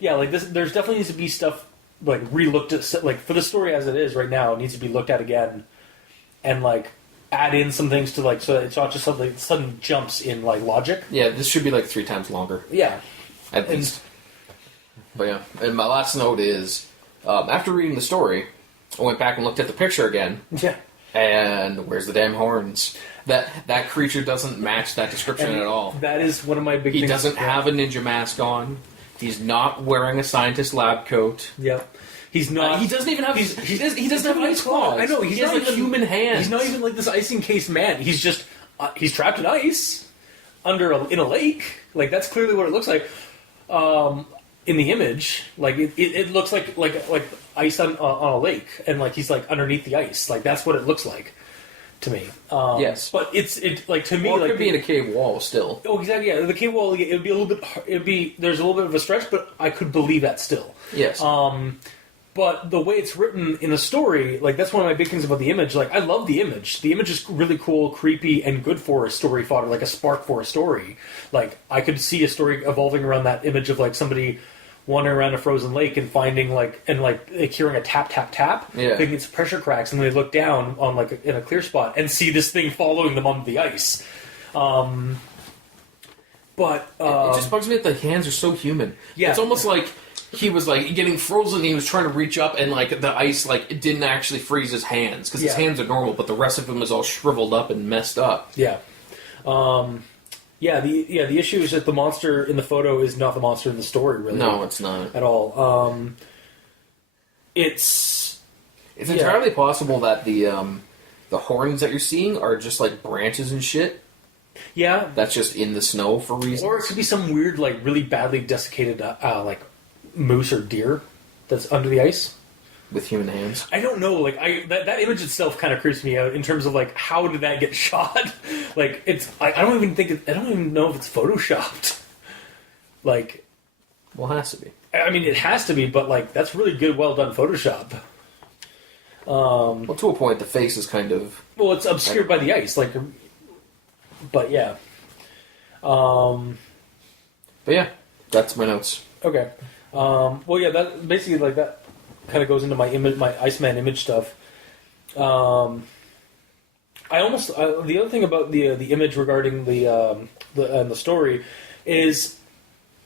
This there's definitely needs to be stuff re-looked at, for the story as it is right now, it needs to be looked at again, and add in some things to so that it's not just something sudden jumps in logic. Yeah, this should be 3 times longer. Yeah, at least. But yeah, and my last note is after reading the story, I went back and looked at the picture again. Yeah, and where's the damn horns? That creature doesn't match that description at all. That is one of my big. He things. Doesn't have a ninja mask on. He's not wearing a scientist lab coat. Yep. He's not. He doesn't even have. He doesn't have ice claws. I know. He has human hands. He's not even this ice encased man. He's just he's trapped in ice in a lake. That's clearly what it looks like in the image. It looks like ice on a lake, and he's underneath the ice. That's what it looks like to me. Yes, but it's to me. Well, it could be in a cave wall still. Oh, exactly. Yeah, the cave wall. It'd be a little bit. There's a little bit of a stretch, but I could believe that still. Yes. But the way it's written in a story, like, that's one of my big things about the image. Like, I love the image. The image is really cool, creepy, and good for a story fodder, like a spark for a story. Like, I could see a story evolving around that image of, like, somebody wandering around a frozen lake and finding, like, hearing a tap, tap, tap, thinking it's pressure cracks, and they look down on, like, in a clear spot and see this thing following them on the ice. But it just bugs me that the hands are so human. Yeah. It's almost like he was like getting frozen and he was trying to reach up and like the ice like it didn't actually freeze his hands because his hands are normal, but the rest of him is all shriveled up and messed up. Yeah. The issue is that the monster in the photo is not the monster in the story, really. No, it's not at all. It's entirely possible that the horns that you're seeing are just like branches and shit. Yeah, that's just in the snow for reasons. Or it could be some weird, like, really badly desiccated, like, moose or deer that's under the ice with human hands. I don't know. Like, that image itself kind of creeps me out in terms of, like, how did that get shot? Like, it's I don't even know if it's photoshopped. Like, well, it has to be. I mean, it has to be, but like, that's really good, well done Photoshop. Well, to a point, the face is kind of it's obscured by the ice, like. But yeah. But yeah, that's my notes. Okay. That basically like that kind of goes into my Iceman image stuff. The other thing about the image regarding the story is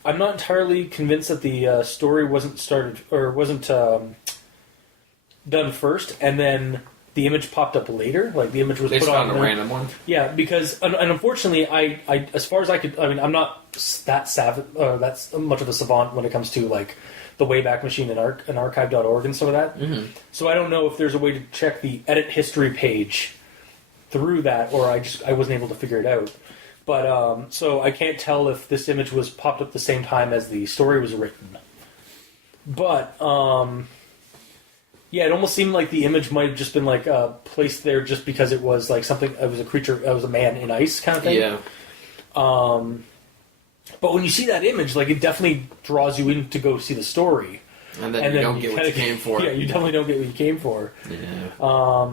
I'm not entirely convinced that the story wasn't done first and then the image popped up later. Like the image was put on a random one. Yeah, because and unfortunately, I as far as I could, I mean, I'm not that that's much of a savant when it comes to like the Wayback Machine and archive.org and some of that. Mm-hmm. So I don't know if there's a way to check the edit history page through that, or I wasn't able to figure it out. But so I can't tell if this image was popped up the same time as the story was written. But yeah, it almost seemed like the image might have just been like placed there just because it was like something. It was a creature. It was a man in ice kind of thing. Yeah. But when you see that image, like it definitely draws you in to go see the story. And then you don't get what you came for. Yeah, you definitely don't get what you came for. Yeah.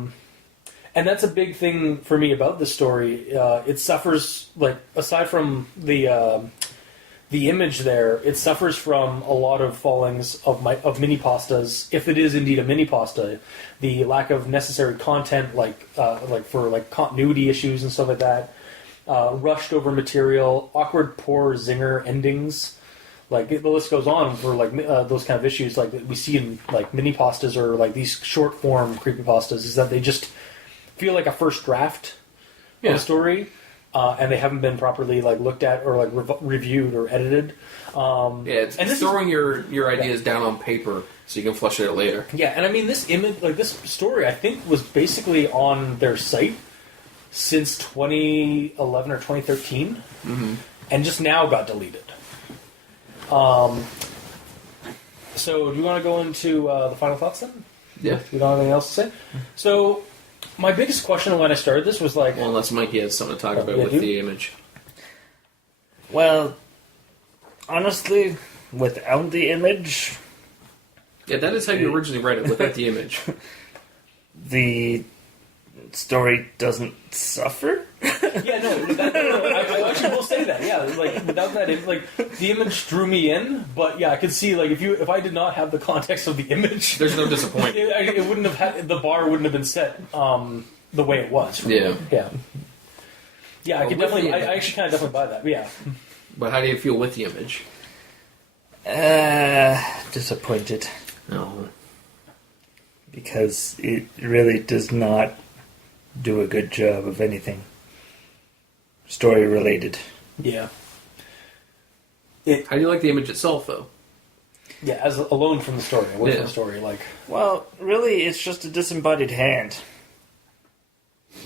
And that's a big thing for me about the story. It suffers, like, aside from the image there, it suffers from a lot of fallings of mini pastas. If it is indeed a mini pasta, the lack of necessary content, like for continuity issues and stuff like that, rushed over material, awkward, poor zinger endings. Like the list goes on for like those kind of issues, like that we see in like mini pastas or like these short form creepypastas, is that they just feel like a first draft of a story. And they haven't been properly like looked at or like reviewed or edited. It's throwing your ideas down on paper so you can flush it out later. Yeah, and I mean this image, like this story, I think was basically on their site since 2011 or 2013, and just now got deleted. So do you want to go into the final thoughts then? Yeah. You don't have anything else to say? So. My biggest question when I started this was like... Well, unless Mikey has something to talk about with the image. Well, honestly, without the image... Yeah, that is how you originally read it, without the image. The story doesn't suffer? Yeah, no, I actually will say that. Yeah, like without that, like the image drew me in, but yeah, I could see like if I did not have the context of the image, there's no disappointment. It wouldn't have had the bar wouldn't have been set the way it was. Yeah. I could definitely. I actually kind of definitely buy that. But yeah. But how do you feel with the image? Disappointed. No. Because it really does not do a good job of anything story related. Yeah. How do you like the image itself, though? Yeah, as alone from the story, away from the story, like. Well, really, it's just a disembodied hand.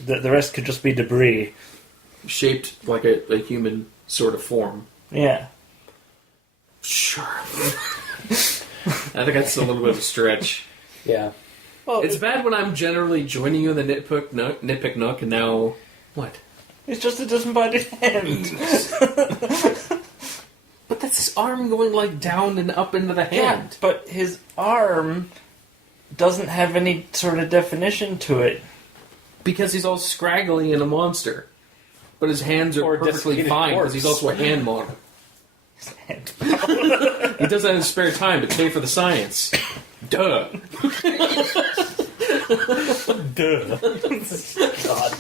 The rest could just be debris, shaped like a human sort of form. Yeah. Sure. I think that's a little bit of a stretch. Yeah. Well, it's bad when I'm generally joining you in the nitpick nook, and now what? It's just a disembodied hand. But that's his arm going like down and up into the hand. Yeah, but his arm doesn't have any sort of definition to it. Because he's all scraggly and a monster. But his hands are Or a perfectly desiccated fine because corpse. he's also a hand model. He does that in his spare time to pay for the science. Duh. Duh. God.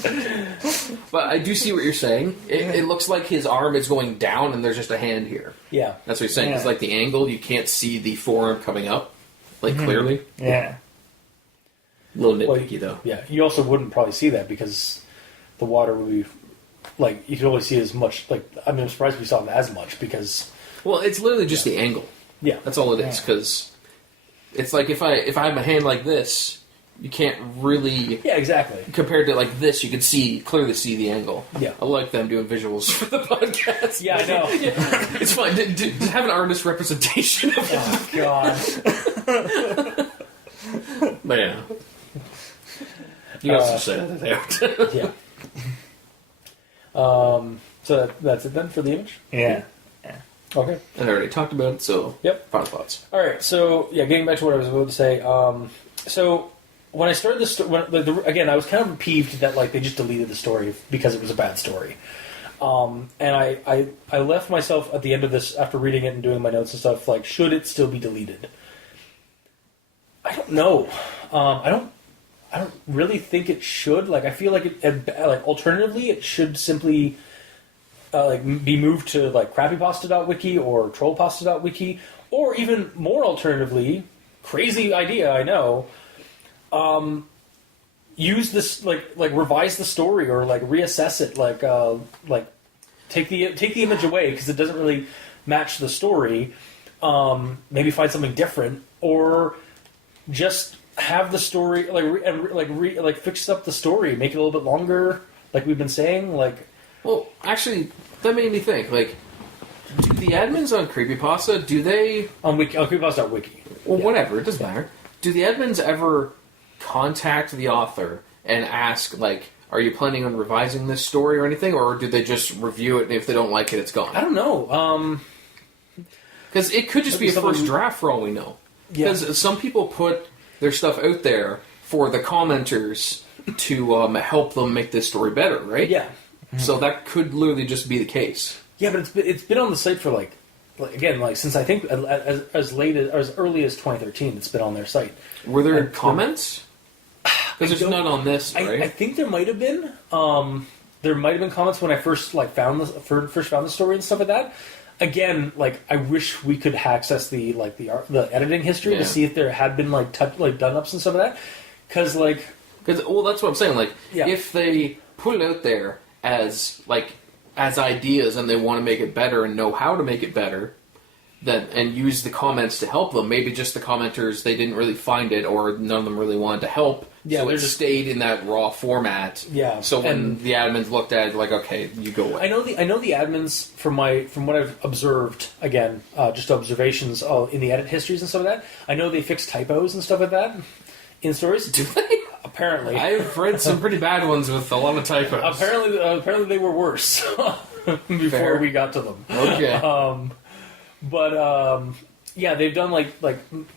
But I do see what you're saying. It looks like his arm is going down and there's just a hand here. Yeah. That's what he's saying. It's Yeah. like the angle, you can't see the forearm coming up, like clearly. Yeah. A little Well, nitpicky though. Yeah. You also wouldn't probably see that because the water would be like you could only see as much. Like I mean, I'm surprised we saw it as much because Well, it's literally just the angle. yeah, That's all it is. Because it's like if I have my hand like this, you can't really. yeah, exactly. Compared to like this, you can clearly see the angle. Yeah. I like them doing visuals for the podcast. Yeah, I know. It's fine. Just have an artist representation of it. Oh God. But yeah. You also say that there. Yeah. So that's it then for the image. Yeah. Okay. I already talked about it, so Yep. final thoughts. All right. So yeah, getting back to what I was about to say. So when I started this, again, I was kind of peeved that like they just deleted the story because it was a bad story. And I left myself at the end of this after reading it and doing my notes and stuff. Like, should it still be deleted? I don't know. I don't really think it should. Like, I feel like like alternatively, it should simply like be moved to like Creepypasta.wiki or Trollpasta.wiki, or even more alternatively, crazy idea, I know. Use this like revise the story or like reassess it, like take the image away because it doesn't really match the story. Maybe find something different, or just have the story like fix up the story, make it a little bit longer, like we've been saying. Like, Well, actually, that made me think. Like, do the admins on Creepypasta on Creepypasta.wiki. Well, Yeah. whatever. It doesn't matter. Do the admins ever contact the author and ask, like, are you planning on revising this story or anything, or do they just review it and if they don't like it, it's gone? I don't know. Because it could just be a Maybe first something- draft for all we know. Yeah. Because some people put their stuff out there for the commenters to help them make this story better, right? Yeah. So that could literally just be the case. Yeah, but it's been on the site for like again, like since I think as late as early as 2013, it's been on their site. Were there And- comments? Because there's none on this, right? I think there might have been. There might have been comments when I first found the story and stuff like that. Again, like I wish we could access the editing history Yeah. to see if there had been done ups and stuff like that. Because Because that's what I'm saying. Like, Yeah. if they put it out there as ideas and they want to make it better and know how to make it better, then and use the comments to help them. Maybe just the commenters, they didn't really find it, or none of them really wanted to help. Yeah, so they're it just- stayed in that raw format. Yeah, So when and- the admins looked at it, like, okay, you go away. I know the admins from what I've observed, again, just observations in the edit histories and stuff like that. I know they fix typos and stuff like that in stories. Do they? Apparently, I've read some pretty bad ones with a lot of typos. apparently they were worse before Fair. we got to them. Okay. But yeah, they've done like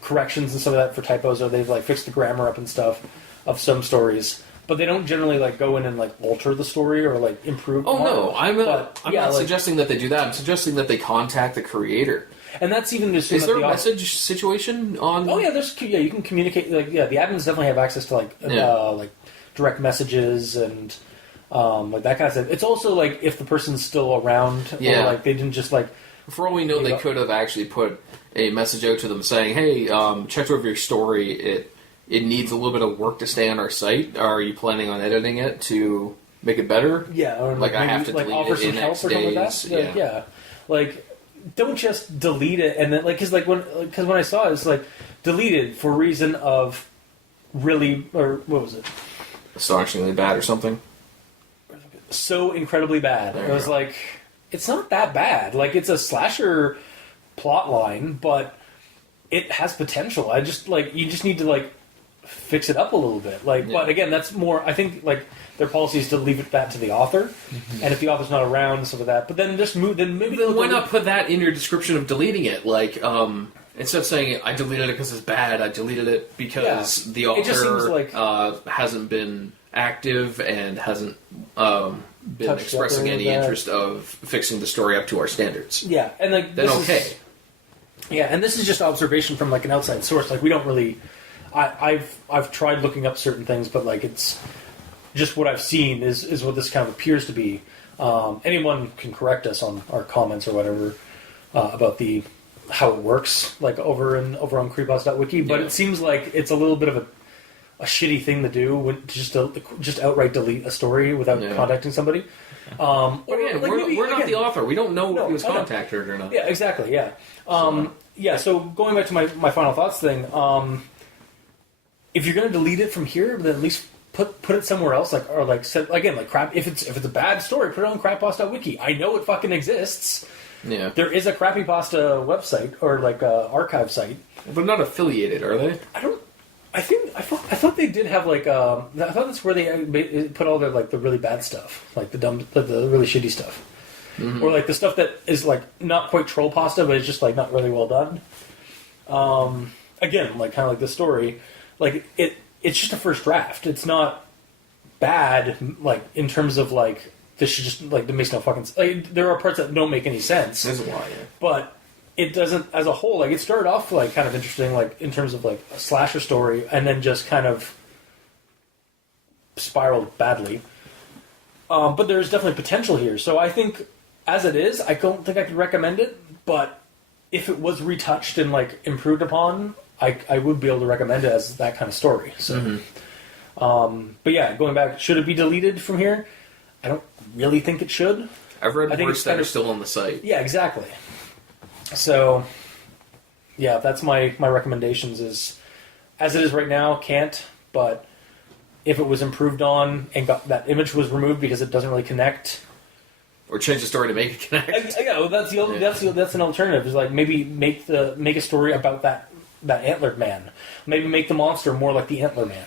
corrections and stuff like that for typos, or they've like fixed the grammar up and stuff of some stories. But they don't generally like go in and like alter the story or like improve. Oh, no. I'm But, yeah, not like- suggesting that they do that. I'm suggesting that they contact the creator. And that's even just Is there a message situation on... Oh yeah, you can communicate. Like the admins definitely have access to like direct messages and like that kind of stuff. It's also like if the person's still around, Yeah. or like they didn't just like. For all we know, they could have actually put a message out to them saying, "Hey, checked over your story. It needs a little bit of work to stay on our site. Are you planning on editing it to make it better?" Yeah, or Like, I maybe, have to delete offer it some in help X or something days, like that. Yeah, like don't just delete it and then like because when I saw it, it's like deleted for reason of really or what was it? Astonishingly bad or something. So incredibly bad. There I you was go. like, it's not that bad. Like it's a slasher plot line, but it has potential. I just like you just need to like fix it up a little bit. Like, Yeah. but again, that's more. I think like their policy is to leave that to the author, and if the author's not around, some of that. But then just move. Then maybe Then why not put that in your description of deleting it? Like, Instead of saying, I deleted it because it's bad, I deleted it because the It just seems author like- hasn't been active and hasn't been Touched expressing up any that. interest of fixing the story up to our standards. Yeah, and like Then this okay. is- yeah, and this is just observation from like an outside source. Like we don't really. I've tried looking up certain things, but like it's just what I've seen is what this kind of appears to be. Anyone can correct us on our comments or whatever about how it works, like over on Creepypasta.wiki. But Yeah. it seems like it's a little bit of a shitty thing to do, just outright delete a story without contacting somebody. But again, like we're not the author. We don't know if he was I know. contacted or not. Yeah, exactly. Yeah. Yeah. So going back to my final thoughts thing, if you're going to delete it from here, then at least put it somewhere else. Like crap. If it's a bad story, put it on Creepypasta.wiki. I know it fucking exists. Yeah. There is a Creepypasta website or like a archive site. But not affiliated, are they? I thought they did have like I thought that's where they put all their like the really bad stuff, like the really shitty stuff, or like the stuff that is like not quite troll pasta, but it's just like not really well done. Again, like kind of like the story, like it's just a first draft. It's not bad, like in terms of like this should just like it makes no fucking like, there are parts that don't make any sense. There's a lot, yeah. But it doesn't, as a whole, like, it started off, like, kind of interesting, like, in terms of, like, a slasher story, and then just kind of spiraled badly. But there's definitely potential here. So I think, as it is, I don't think I could recommend it, but if it was retouched and, like, improved upon, I would be able to recommend it as that kind of story. So, but yeah, going back, should it be deleted from here? I don't really think it should. I've read I think words it's that kind are of- still on the site. Yeah, exactly. So, yeah, that's my recommendations is, as it is right now, can't, but if it was improved on and that image was removed because it doesn't really connect. Or change the story to make it connect. Yeah, well, that's an alternative. Is like maybe make a story about that antlered man. Maybe make the monster more like the antler man.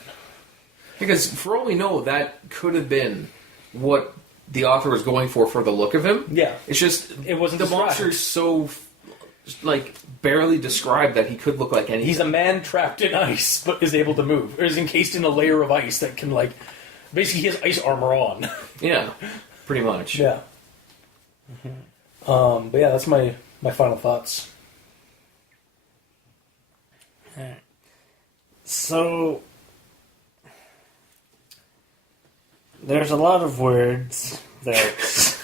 Because for all we know, that could have been what the author was going for the look of him. Yeah. It's just It wasn't the described. monster's so like barely described that he could look like anything. He's a man trapped in ice, but is able to move, or is encased in a layer of ice that can like, basically he has ice armor on. Yeah, pretty much. Yeah. But yeah, that's my final thoughts. Alright. So there's a lot of words that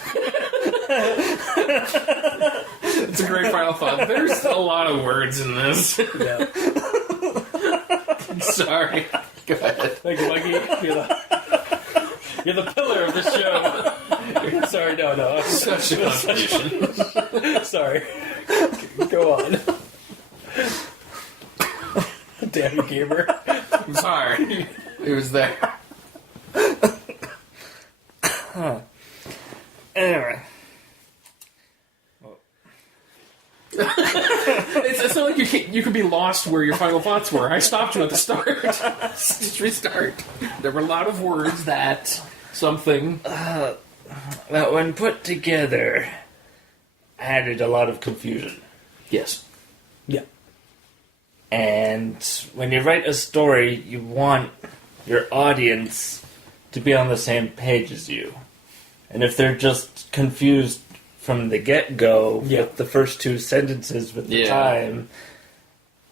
It's a great final thought. There's a lot of words in this. Yeah. Sorry. Go ahead. Thank you, Mikey. You're the pillar of this show. Sorry, no. Such a contribution. Sorry. Go on. Damn you, gamer. I'm sorry. It was there. anyway. It's not like you could be lost where your final thoughts were. I stopped you at the start. Just restart. There were a lot of words that something. That when put together added a lot of confusion. Yes. Yeah. And when you write a story, you want your audience to be on the same page as you. And if they're just confused from the get-go with the first two sentences with the time,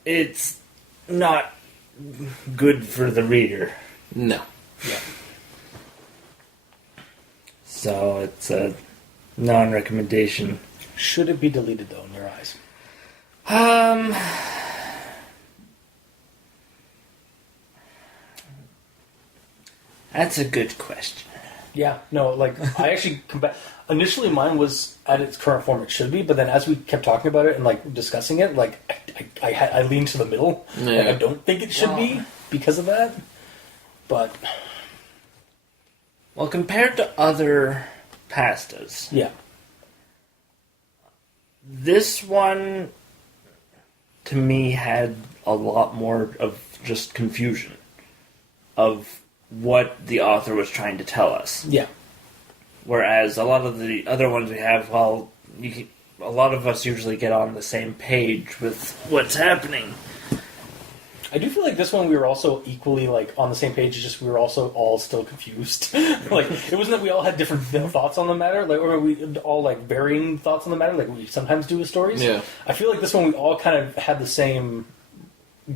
it's not good for the reader. No. Yeah. So it's a non-recommendation. Should it be deleted, though, in your eyes? That's a good question. Yeah, no, like, I actually initially mine was at its current form it should be, but then as we kept talking about it and, like, discussing it, like, I leaned to the middle. Yeah. Like, I don't think it should be because of that, but... Well, compared to other pastas, Yeah. this one, to me, had a lot more of just confusion of what the author was trying to tell us. Yeah. Whereas a lot of the other ones we have, well, a lot of us usually get on the same page with what's happening. I do feel like this one we were also equally like on the same page. It's just we were also all still confused. Like it wasn't that we all had different thoughts on the matter, like or we all like varying thoughts on the matter, like we sometimes do with stories. Yeah. I feel like this one we all kind of had the same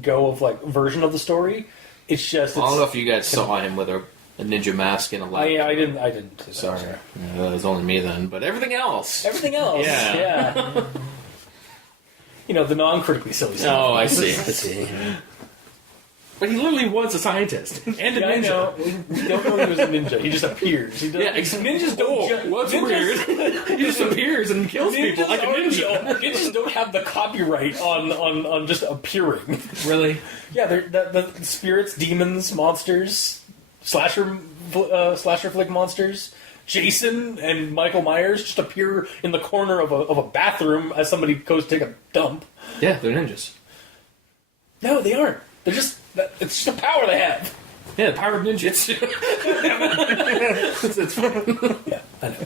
go of like version of the story. It's just I don't know if you guys saw him with a ninja mask and a lab. I didn't. Sorry, it was only me then. But everything else, yeah. You know, the non-critically silly stuff. Oh, I see. But he literally was a scientist and a ninja. I know. We don't know he was a ninja. He just appears. He Ninjas don't. What's weird? He just appears and kills people like a ninja. Ninjas don't have the copyright on just appearing. Really? Yeah, the spirits, demons, monsters, slasher flick monsters. Jason and Michael Myers just appear in the corner of a bathroom as somebody goes to take a dump. Yeah, they're ninjas. No, they aren't. They're just. It's just a power they have. Yeah, the power of ninjas. It's fun. Yeah, I know.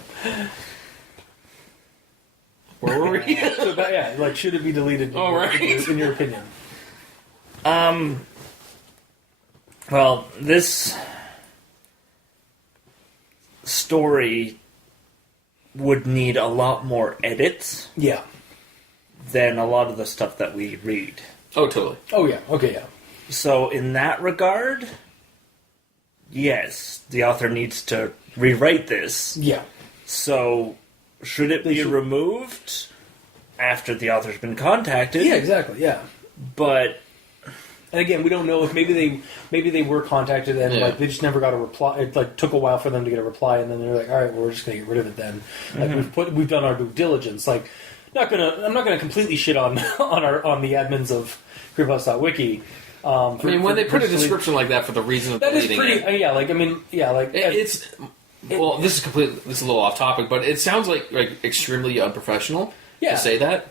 Where were we? So that, like, should it be deleted? In your opinion? Well, this story would need a lot more edits Yeah. than a lot of the stuff that we read. Oh, totally. Oh, yeah. Okay, yeah. So, in that regard, yes, the author needs to rewrite this. Yeah. So, should it be removed after the author's been contacted? Yeah, exactly, yeah. But... And again, we don't know if maybe they were contacted and like they just never got a reply. It like took a while for them to get a reply, and then they're like, "All right, well, we're just going to get rid of it then." Like we've done our due diligence. Like, I'm not gonna completely shit on the admins of Creepypasta.wiki. When they put a description like that for the reason of deleting pretty. it's. Well, this is a little off topic, but it sounds like extremely unprofessional to say that.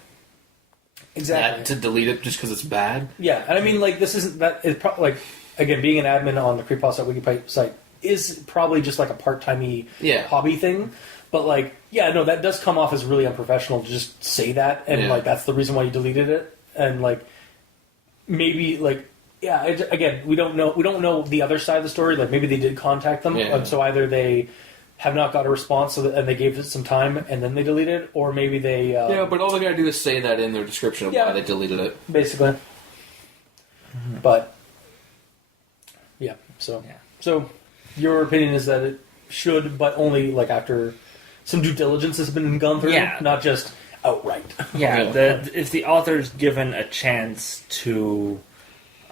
Exactly. To delete it just because it's bad. Yeah, and I mean, like, this isn't that. It's like, again, being an admin on the Creepypasta.wiki site is probably just like a part-timey hobby thing. But like, that does come off as really unprofessional to just say that, and like that's the reason why you deleted it. And like, maybe like, again, we don't know the other side of the story. Like, maybe they did contact them, so either they have not got a response, and they gave it some time, and then they deleted it, or maybe they... but all they gotta do is say that in their description of why they deleted it. Basically. But, so your opinion is that it should, but only, like, after some due diligence has been gone through, not just outright. Yeah, if the author's given a chance to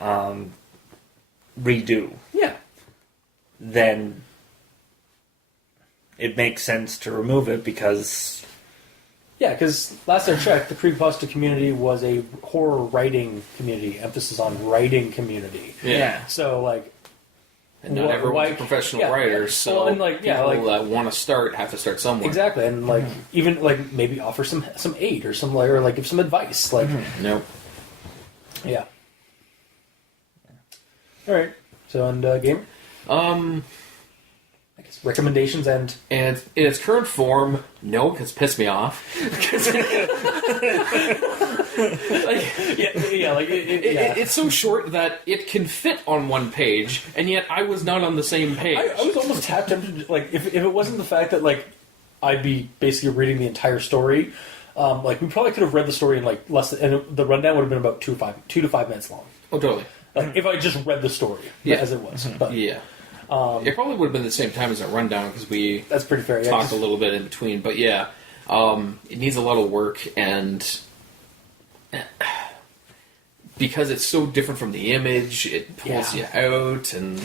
redo, then... it makes sense to remove it because... Yeah, because last I checked, the Creepypasta community was a horror writing community, emphasis on writing community. Yeah. So, like... And not everyone's a professional writer, so people that want to start have to start somewhere. Exactly, and like even like maybe offer some aid or some or like give some advice. Like Nope. Yeah. All right. So and game. I guess recommendations and in its current form, no, because it pissed me off. It's so short that it can fit on one page, and yet I was not on the same page. I was almost half tempted, like if it wasn't the fact that like I'd be basically reading the entire story. Like we probably could have read the story in like less than, and the rundown would have been about 2 to 5 minutes long. Oh, totally. Like if I just read the story as it was, but it probably would have been the same time as a rundown because we that's pretty fair. Talked a little bit in between, but it needs a lot of work, and because it's so different from the image, it pulls you out, and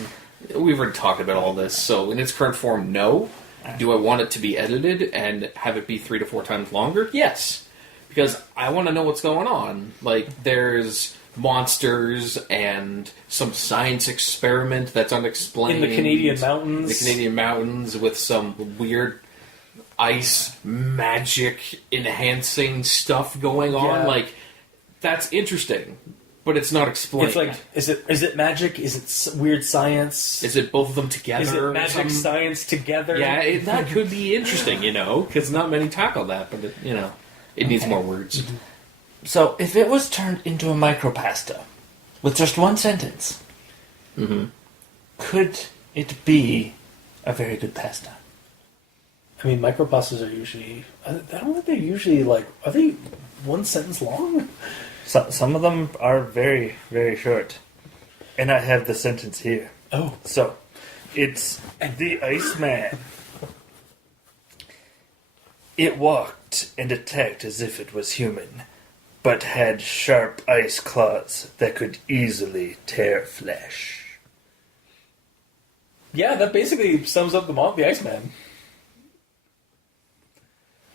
we've already talked about all this. So in its current form, no. Do I want it to be edited and have it be 3 to 4 times longer? Yes, because I want to know what's going on. Like there's monsters and some science experiment that's unexplained in the Canadian mountains. The Canadian mountains with some weird ice magic enhancing stuff going on. Like that's interesting, but it's not explained. It's like is it magic? Is it weird science? Is it both of them together? Is it magic science together? Yeah, that could be interesting, because not many tackle that, but It needs more words. So, if it was turned into a micropasta with just one sentence, could it be a very good pasta? I mean, micropastas are usually... I don't think they're usually, like... Are they one sentence long? Some of them are very, very short. And I have the sentence here. Oh. So, it's the Iceman. It walked and attacked as if it was human, but had sharp ice claws that could easily tear flesh. Yeah, that basically sums up the Iceman.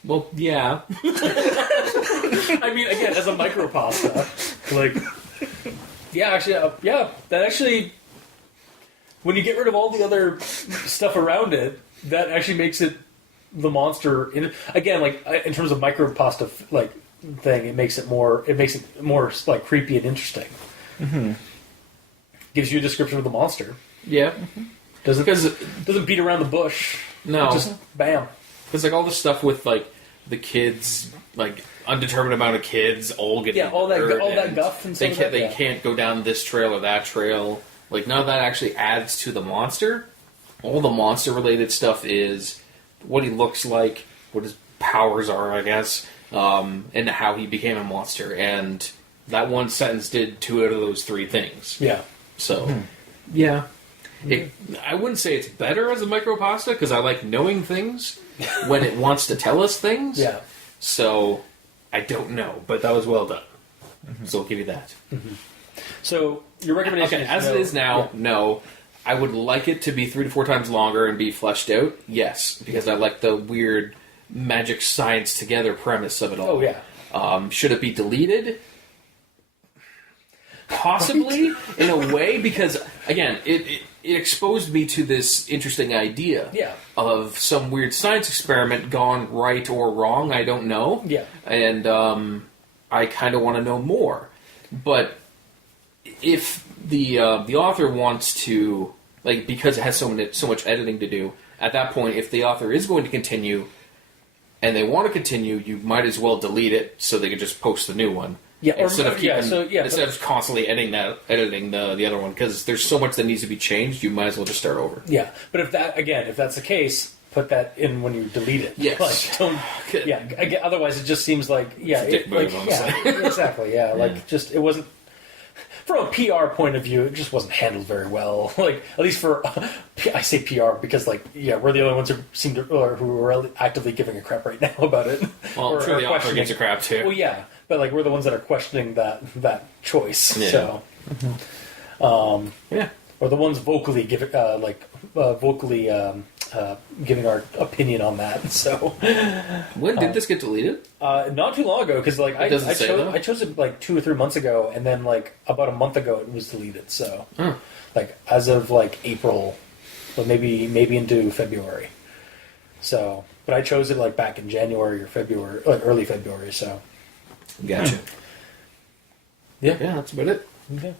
Well, yeah. I mean, again, as a micropasta, like... Yeah, actually, that actually... When you get rid of all the other stuff around it, that actually makes it the monster. Again, like, in terms of micropasta, like, thing, it makes it more, like, creepy and interesting. Mm-hmm. Gives you a description of the monster. Yeah. Doesn't beat around the bush. No. Just bam. It's like all the stuff with, like, the kids, like, undetermined amount of kids all getting all that guff and stuff. They can't go down this trail or that trail. Like, none of that actually adds to the monster. All the monster-related stuff is what he looks like, what his powers are, I guess, and how he became a monster. And that one sentence did 2 out of those 3 things. Yeah. So, yeah. I wouldn't say it's better as a micropasta, because I like knowing things when it wants to tell us things. Yeah. So, I don't know, but that was well done. Mm-hmm. So, I'll give you that. Mm-hmm. So, your recommendation is as it is now, no. I would like it to be 3 to 4 times longer and be fleshed out, yes, because I like the weird magic science together premise of it all. Oh, yeah. Should it be deleted? Possibly, in a way, because, again, it exposed me to this interesting idea of some weird science experiment gone right or wrong, I don't know. Yeah. And I kind of want to know more. But if the author wants to, like, because it has so much editing to do, at that point, if the author is going to continue, and they want to continue, you might as well delete it so they can just post the new one. Yeah, instead of constantly editing the other one, because there's so much that needs to be changed, you might as well just start over. Yeah, but if that's the case, put that in when you delete it. Yes. Like, don't. Yeah. Otherwise, it just seems like exactly. Yeah. Like, just it wasn't. From a PR point of view, it just wasn't handled very well. Like, at least for, I say PR because, like, we're the only ones who are actively giving a crap right now about it. Well, I'm sure the author gives a crap too. Well, yeah, but like we're the ones that are questioning that choice. Yeah. So, or the ones vocally giving our opinion on that. So, when did this get deleted? Not too long ago, because like I chose it like 2 or 3 months ago, and then like about a month ago it was deleted. So, like as of like April, but maybe into February. So, but I chose it like back in January or February, like early February. So, gotcha. Yeah, that's about it. Okay.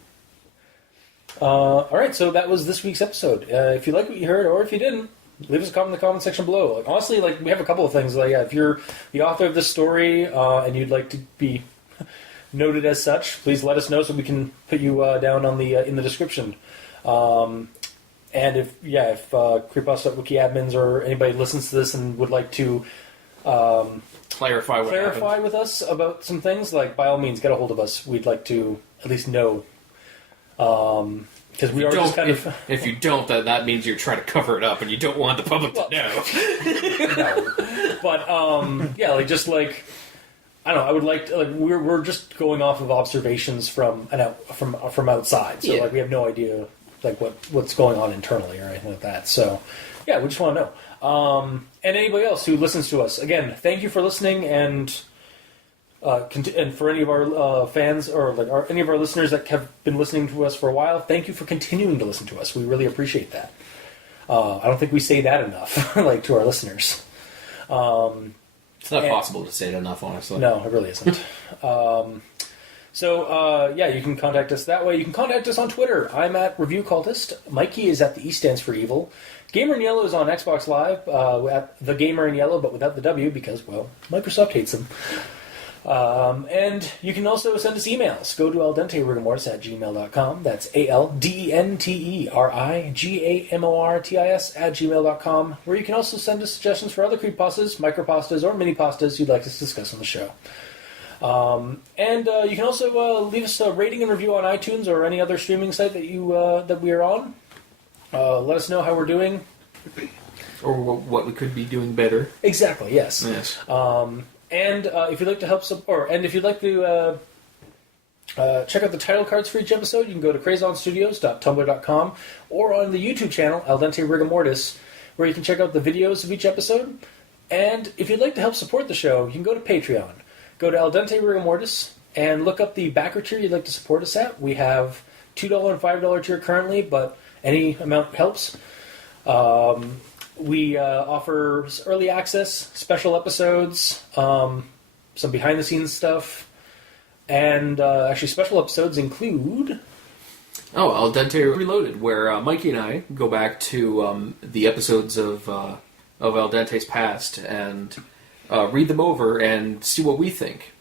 All right, so that was this week's episode. If you like what you heard, or if you didn't, leave us a comment in the comment section below. Like, honestly, like we have a couple of things. Like, if you're the author of this story and you'd like to be noted as such, please let us know so we can put you down on the in the description. And if Creepypasta.wikia admins or anybody listens to this and would like to clarify with us about some things, like by all means, get a hold of us. We'd like to at least know. Because we are just kind of... If you don't, that means you're trying to cover it up and you don't want the public to know. No. But, like, just like... I don't know, I would like to... Like, we're just going off of observations from outside. So, like, we have no idea, like, what's going on internally or anything like that. So, yeah, we just want to know. And anybody else who listens to us, again, thank you for listening, and for any of our fans or like any of our listeners that have been listening to us for a while, thank you for continuing to listen to us. We really appreciate that. I don't think we say that enough, like to our listeners. It's not possible to say it enough, honestly. No, it really isn't. You can contact us that way. You can contact us on Twitter. I'm at Review Cultist. Mikey is at the E stands for evil. Gamer in Yellow is on Xbox Live at The Gamer in Yellow, but without the W because, well, Microsoft hates them. And you can also send us emails. Go to aldenterigamortis@gmail.com. That's ALDENTERIGAMORTIS@gmail.com, where you can also send us suggestions for other creepypastas, micropastas, or mini pastas you'd like us to discuss on the show. And you can also leave us a rating and review on iTunes or any other streaming site that we are on. Let us know how we're doing. Or what we could be doing better. Exactly. Yes. Yes. And if you'd like to help and if you'd like to check out the title cards for each episode, you can go to crazonstudios.tumblr.com or on the YouTube channel Al Dente Rigor Mortis, where you can check out the videos of each episode. And if you'd like to help support the show, you can go to Patreon. Go to Al Dente Rigor Mortis and look up the backer tier you'd like to support us at. We have $2 and $5 tier currently, but any amount helps. We offer early access, special episodes, some behind-the-scenes stuff, and actually special episodes include... Al Dente Reloaded, where Mikey and I go back to the episodes of Al Dente's past and read them over and see what we think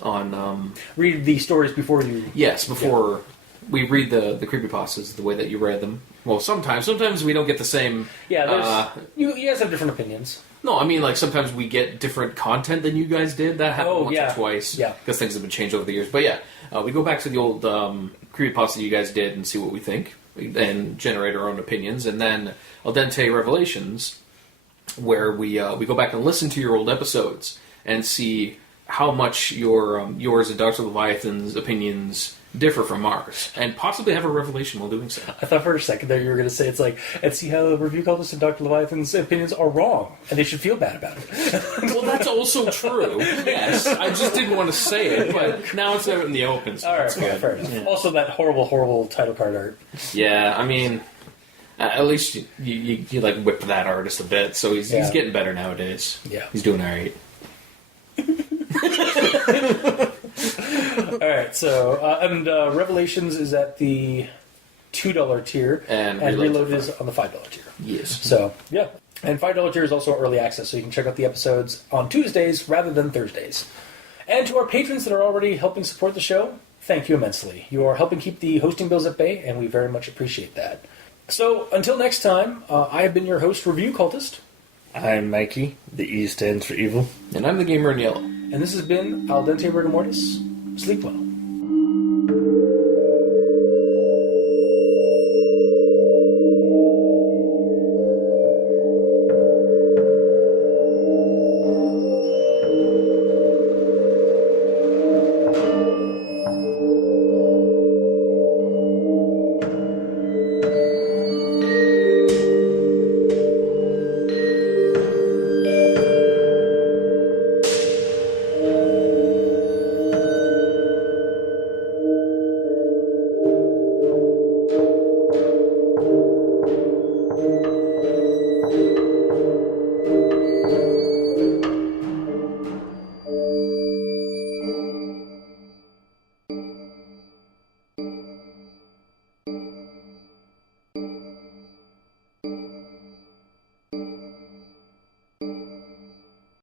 on... read the stories before you... Yes, before we read the creepypastas the way that you read them. Well, sometimes we don't get the same... Yeah, you guys have different opinions. No, I mean, like, sometimes we get different content than you guys did. That happened once or twice. Yeah. Because things have been changed over the years. But yeah, we go back to the old creepypasta you guys did and see what we think. And generate our own opinions. And then Al Dente Revelations, where we go back and listen to your old episodes and see how much yours and Dr. Leviathan's opinions differ from ours, and possibly have a revelation while doing so. I thought for a second there you were going to say it's like, and see how the review cultists and Dr. Leviathan's opinions are wrong, and they should feel bad about it. Well, that's also true. Yes, I just didn't want to say it, but now it's out in the open. So all right, that's good. fair enough. Yeah. Also, that horrible title card art. Yeah, I mean, at least you like whipped that artist a bit, so he's getting better nowadays. Yeah, he's doing all right. Alright, so Revelations is at the $2 tier, and Reload is on the $5 tier. Yes. So, yeah. And $5 tier is also early access, so you can check out the episodes on Tuesdays rather than Thursdays. And to our patrons that are already helping support the show, thank you immensely. You are helping keep the hosting bills at bay, and we very much appreciate that. So, until next time, I have been your host, Review Cultist. I'm Mikey. The E stands for evil. And I'm the gamer in yellow. And this has been Al Dente Rigor Mortis. Sleep well.